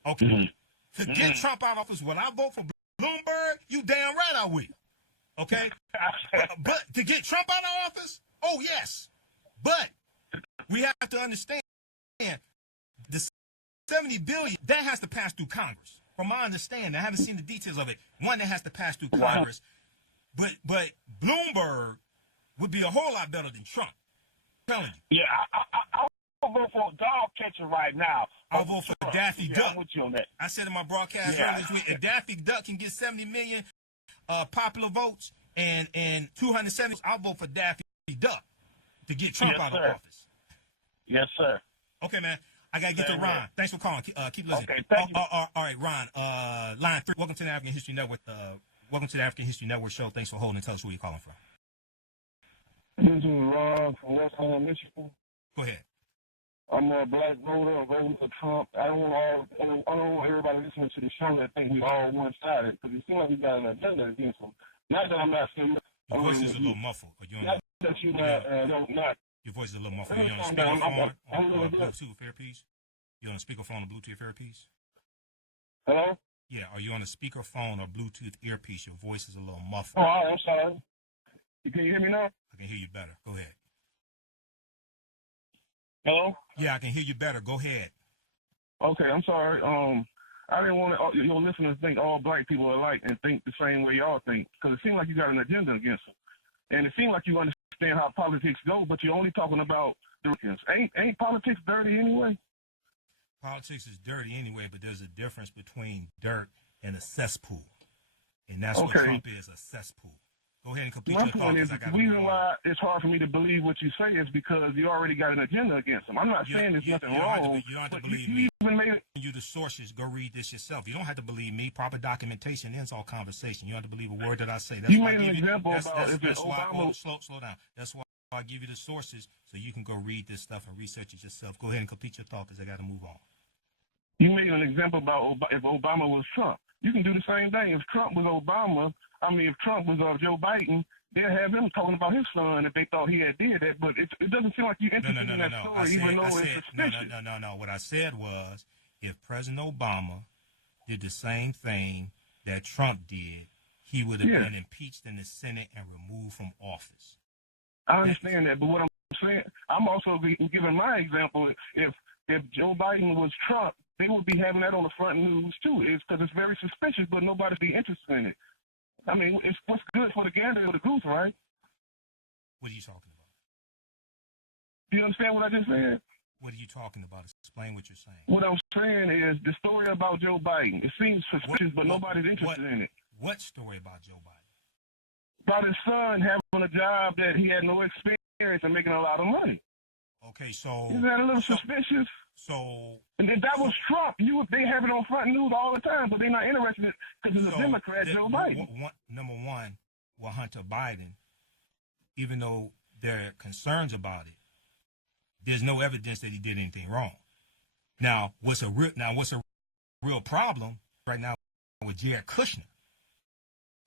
okay, to get Trump out of office, will I vote for Bloomberg? You damn right I will. Okay? but to get Trump out of office? Oh, yes. But we have to understand the $70 billion, that has to pass through Congress. From my understanding, I haven't seen the details of it. One, that has to pass through Congress. But Bloomberg would be a whole lot better than Trump. I'm telling you. Yeah, I'll vote for a dog catcher right now. I'll vote for Daffy Duck. I'm with you on that. I said in my broadcast earlier this week, if Daffy Duck can get 70 million popular votes and 270, I'll vote for Daffy Duck to get Trump out of office. Yes, sir. Okay, man. I got to get to Ron. Thanks for calling. Keep listening. Okay, thank you. All right, Ron. Line 3. Welcome to the African History Network. Welcome to the African History Network show. Thanks for holding. Tell us where you're calling from. This is Ron from West Holland, Michigan. Go ahead. I'm a black voter. I'm voting for Trump. I don't want everybody listening to the show that think we all one-sided, because it seems like we got an agenda against them. Not that I'm not saying. Your voice is a little muffled. Not that you not. Your voice is a little muffled. Are you on a speakerphone or Bluetooth earpiece? You on a speakerphone or Bluetooth earpiece? Hello? Yeah. Are you on a speakerphone or Bluetooth earpiece? Your voice is a little Oh, muffled. I'm sorry. Can you hear me now? I can hear you better. Go ahead. Hello? Yeah, I can hear you better. Go ahead. Okay, I'm sorry. I didn't want your listeners to think all black people are alike and think the same way y'all think, because it seems like you got an agenda against them. And it seems like you understand how politics go, but you're only talking about the Republicans. Ain't politics dirty anyway? Politics is dirty anyway, but there's a difference between dirt and a cesspool. And that's what Trump is, a cesspool. Go ahead and complete your thought. The reason why it's hard for me to believe what you say is because you already got an agenda against them. I'm not saying there's nothing wrong. You don't have to believe me. You the sources, go read this yourself. You don't have to believe me. Proper documentation ends all conversation. You don't have to believe a word that I say. That's you why made an example about if it's Obama. Slow down. That's why I give you the sources so you can go read this stuff and research it yourself. Go ahead and complete your thought because I got to move on. You made an example about if Obama was Trump. You can do the same thing. If Trump was if Trump was Joe Biden, they'd have him talking about his son if they thought he had did that. But it doesn't seem like you're interested in that story, even though it's suspicious. No. What I said was if President Obama did the same thing that Trump did, he would have been impeached in the Senate and removed from office. I understand that, but what I'm saying, I'm also giving my example. If Joe Biden was Trump, they would be having that on the front news too. It's because it's very suspicious, but nobody'd be interested in it. I mean, it's what's good for the gander or the goose, right? What are you talking about? Do you understand what I just said? What are you talking about? Explain what you're saying. What I'm saying is the story about Joe Biden. It seems suspicious, but nobody's interested in it. What story about Joe Biden? About his son having a job that he had no experience areas and making a lot of money. Okay, so Isn't that a little suspicious? So And if that was Trump, they have it on front news all the time, but they're not interested in it because it's a Democrat, Joe Biden. Number one, well, Hunter Biden, even though there are concerns about it, there's no evidence that he did anything wrong. Now, what's a real problem right now with Jared Kushner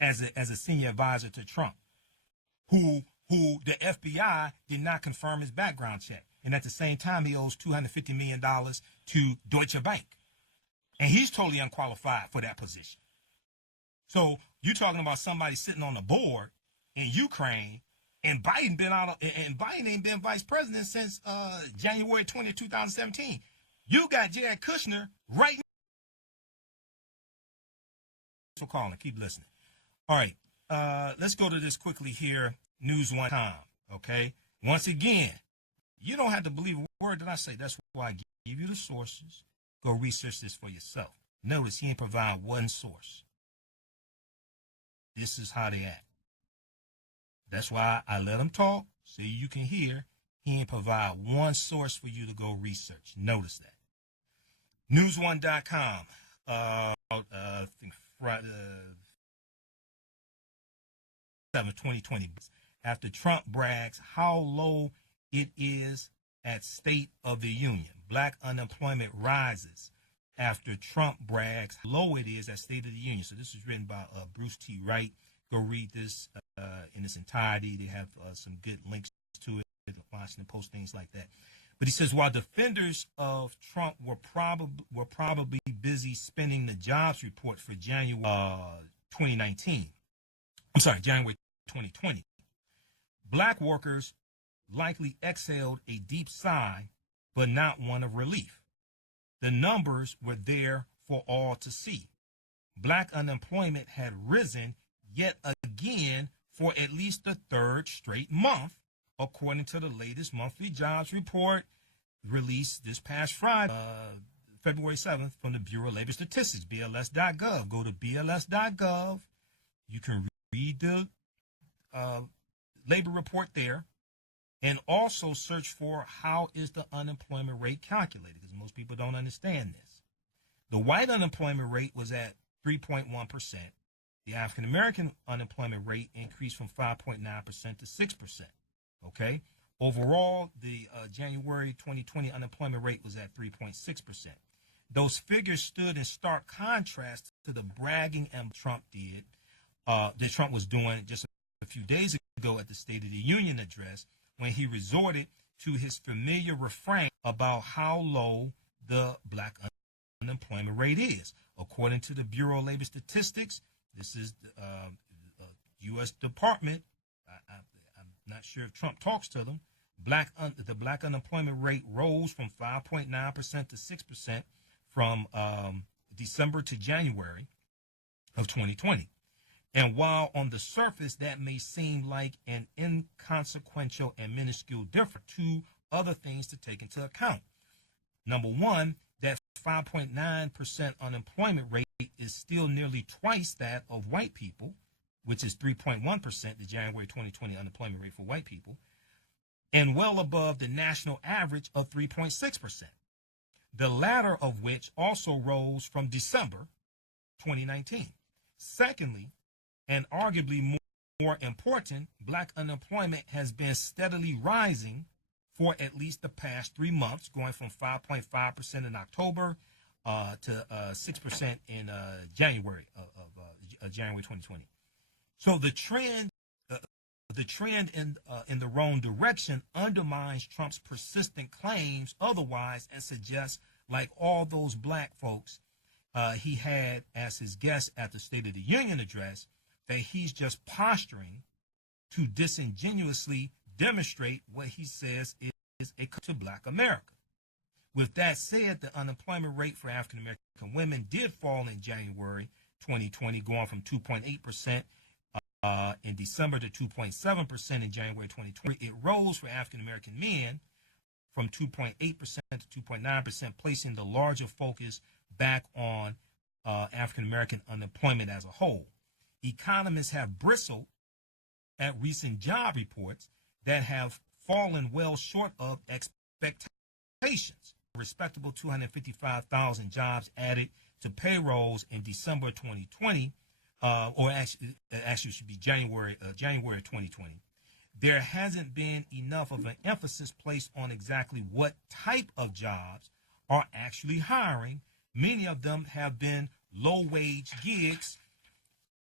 as a senior advisor to Trump, who the FBI did not confirm his background check, and at the same time he owes $250 million to Deutsche Bank, and he's totally unqualified for that position. So you're talking about somebody sitting on the board in Ukraine, and Biden ain't been vice president since January 20, 2017. You got Jared Kushner right now. So calling, keep listening. All right, let's go to this quickly here. News one time, okay? Once again, you don't have to believe a word that I say. That's why I give you the sources. Go research this for yourself. Notice he ain't provide one source. This is how they act. That's why I let him talk so you can hear. He ain't provide one source for you to go research. Notice that. News1.com. I think Friday, 7, 2020. After Trump brags how low it is at State of the Union. Black unemployment rises after Trump brags how low it is at State of the Union. So this is written by Bruce T. Wright. Go read this in its entirety. They have some good links to it, the Washington Post, things like that. But he says, while defenders of Trump were probably busy spinning the jobs report for January 2020, black workers likely exhaled a deep sigh, but not one of relief. The numbers were there for all to see. Black unemployment had risen yet again for at least the third straight month, according to the latest monthly jobs report released this past Friday, February 7th, from the Bureau of Labor Statistics, BLS.gov. Go to BLS.gov. You can read the labor report there, and also search for how is the unemployment rate calculated, because most people don't understand this. The white unemployment rate was at 3.1%. The African American unemployment rate increased from 5.9% to 6%. Okay. Overall, the January 2020 unemployment rate was at 3.6%. Those figures stood in stark contrast to the bragging Trump did, that Trump was doing just a few days ago at the State of the Union address, when he resorted to his familiar refrain about how low the black unemployment rate is. According to the Bureau of Labor Statistics, this is the U.S. Department. I'm not sure if Trump talks to them. The black unemployment rate rose from 5.9% to 6% from December to January of 2020. And while on the surface that may seem like an inconsequential and minuscule difference, two other things to take into account. Number one, that 5.9% unemployment rate is still nearly twice that of white people, which is 3.1%, the January 2020 unemployment rate for white people, and well above the national average of 3.6%, the latter of which also rose from December 2019. Secondly, and arguably more important, black unemployment has been steadily rising for at least the past 3 months, going from 5.5% in October to 6% in January of January 2020. So the trend in the wrong direction undermines Trump's persistent claims otherwise, and suggests, like all those black folks he had as his guests at the State of the Union address, that he's just posturing to disingenuously demonstrate what he says is a to black America. With that said, the unemployment rate for African American women did fall in January 2020, going from 2.8% in December to 2.7% in January 2020. It rose for African American men from 2.8% to 2.9%, placing the larger focus back on African American unemployment as a whole. Economists have bristled at recent job reports that have fallen well short of expectations. A respectable 255,000 jobs added to payrolls in December 2020, or actually should be January 2020. There hasn't been enough of an emphasis placed on exactly what type of jobs are actually hiring. Many of them have been low-wage gigs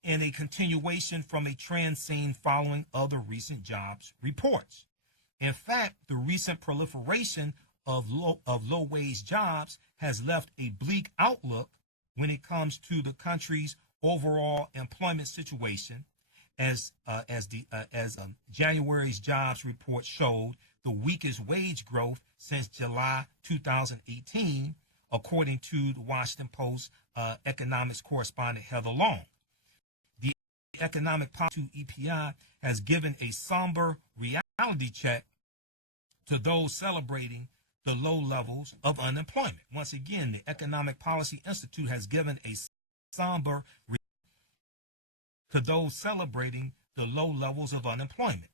in a continuation from a trend seen following other recent jobs reports. In fact, the recent proliferation of low-wage jobs has left a bleak outlook when it comes to the country's overall employment situation. As January's jobs report showed, the weakest wage growth since July 2018, according to the Washington Post economics correspondent Heather Long. The Economic Policy EPI has given a somber reality check to those celebrating the low levels of unemployment. Once again, the Economic Policy Institute has given a somber to those celebrating the low levels of unemployment.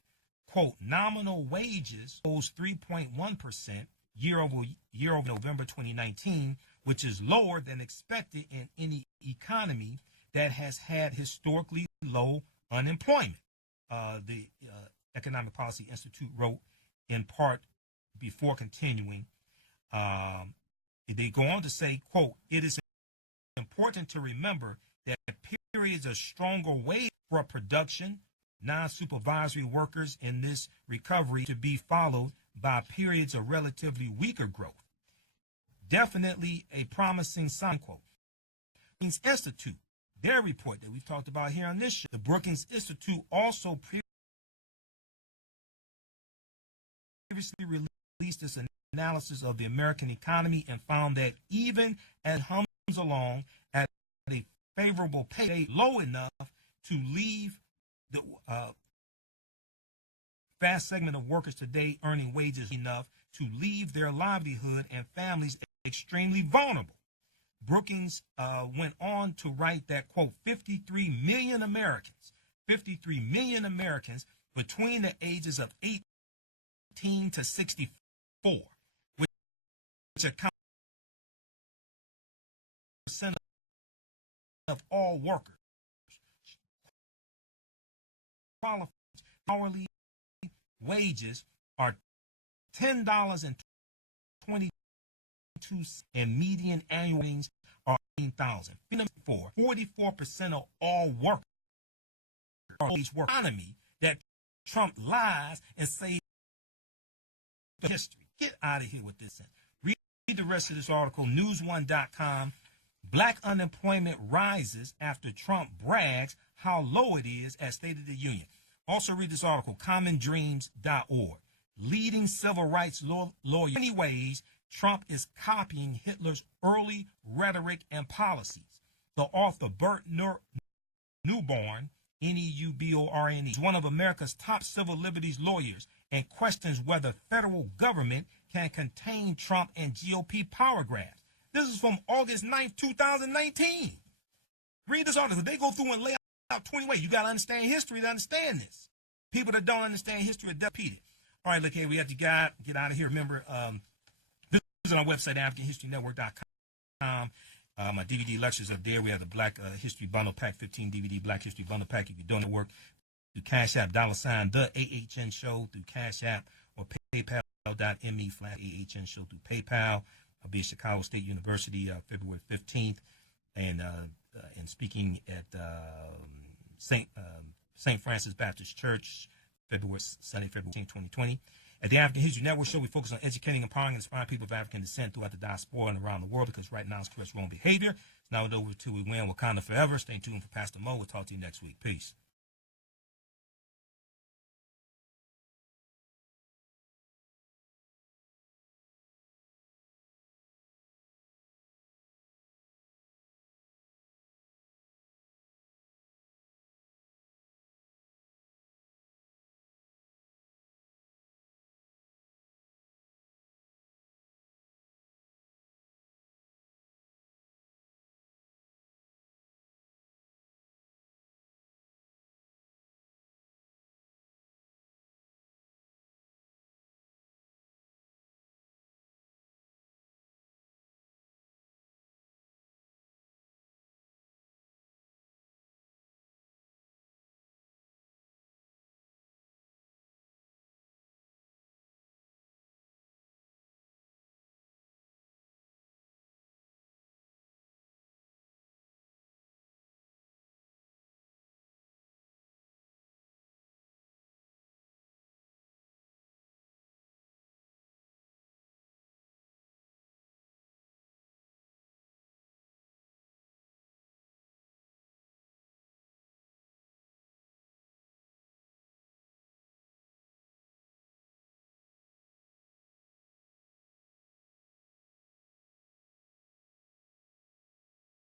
Quote, nominal wages rose 3.1% year over November 2019, which is lower than expected in any economy that has had historically low unemployment. The Economic Policy Institute wrote in part before continuing. They go on to say, quote, it is important to remember that periods of stronger wage for production, non-supervisory workers in this recovery to be followed by periods of relatively weaker growth. Definitely a promising sign, quote. Brookings Institute, their report that we've talked about here on this show, the Brookings Institute also previously released its analysis of the American economy and found that even as it hums along at a favorable pay low enough to leave the vast segment of workers today earning wages enough to leave their livelihood and families extremely vulnerable. Brookings went on to write that, quote, 53 million Americans between the ages of 18 to 64, which account for of all workers, qualified hourly wages are $10.22 and median annual earnings are $18,000. 44% of all workers are work economy that Trump lies and says history. Get out of here with this. Read the rest of this article, newsone.com. Black unemployment rises after Trump brags how low it is at State of the Union. Also read this article, commondreams.org. Leading civil rights lawyer. In many ways, Trump is copying Hitler's early rhetoric and policies. The author, Bert Neuborn, Neuborn, is one of America's top civil liberties lawyers and questions whether federal government can contain Trump and GOP power grabs. This is from August 9th, 2019. Read this article. They go through and lay out 20 ways. You got to understand history to understand this. People that don't understand history are defeated. All right, look here. We have to get out of here. Remember, visit our website, AfricanHistoryNetwork.com. My DVD lectures are there. We have the Black History Bundle Pack, 15 DVD Black History Bundle Pack. You can donate work through Cash App, $, the AHN Show through Cash App, or PayPal.me/AHN Show through PayPal. I'll be at Chicago State University February 15th, and speaking at St. Francis Baptist Church Sunday, February 15th, 2020. At the African History Network Show, we focus on educating, empowering, and inspiring people of African descent throughout the diaspora and around the world, because right now it's correct wrong behavior. It's now over till we win. Wakanda forever. Stay tuned for Pastor Mo. We'll talk to you next week. Peace.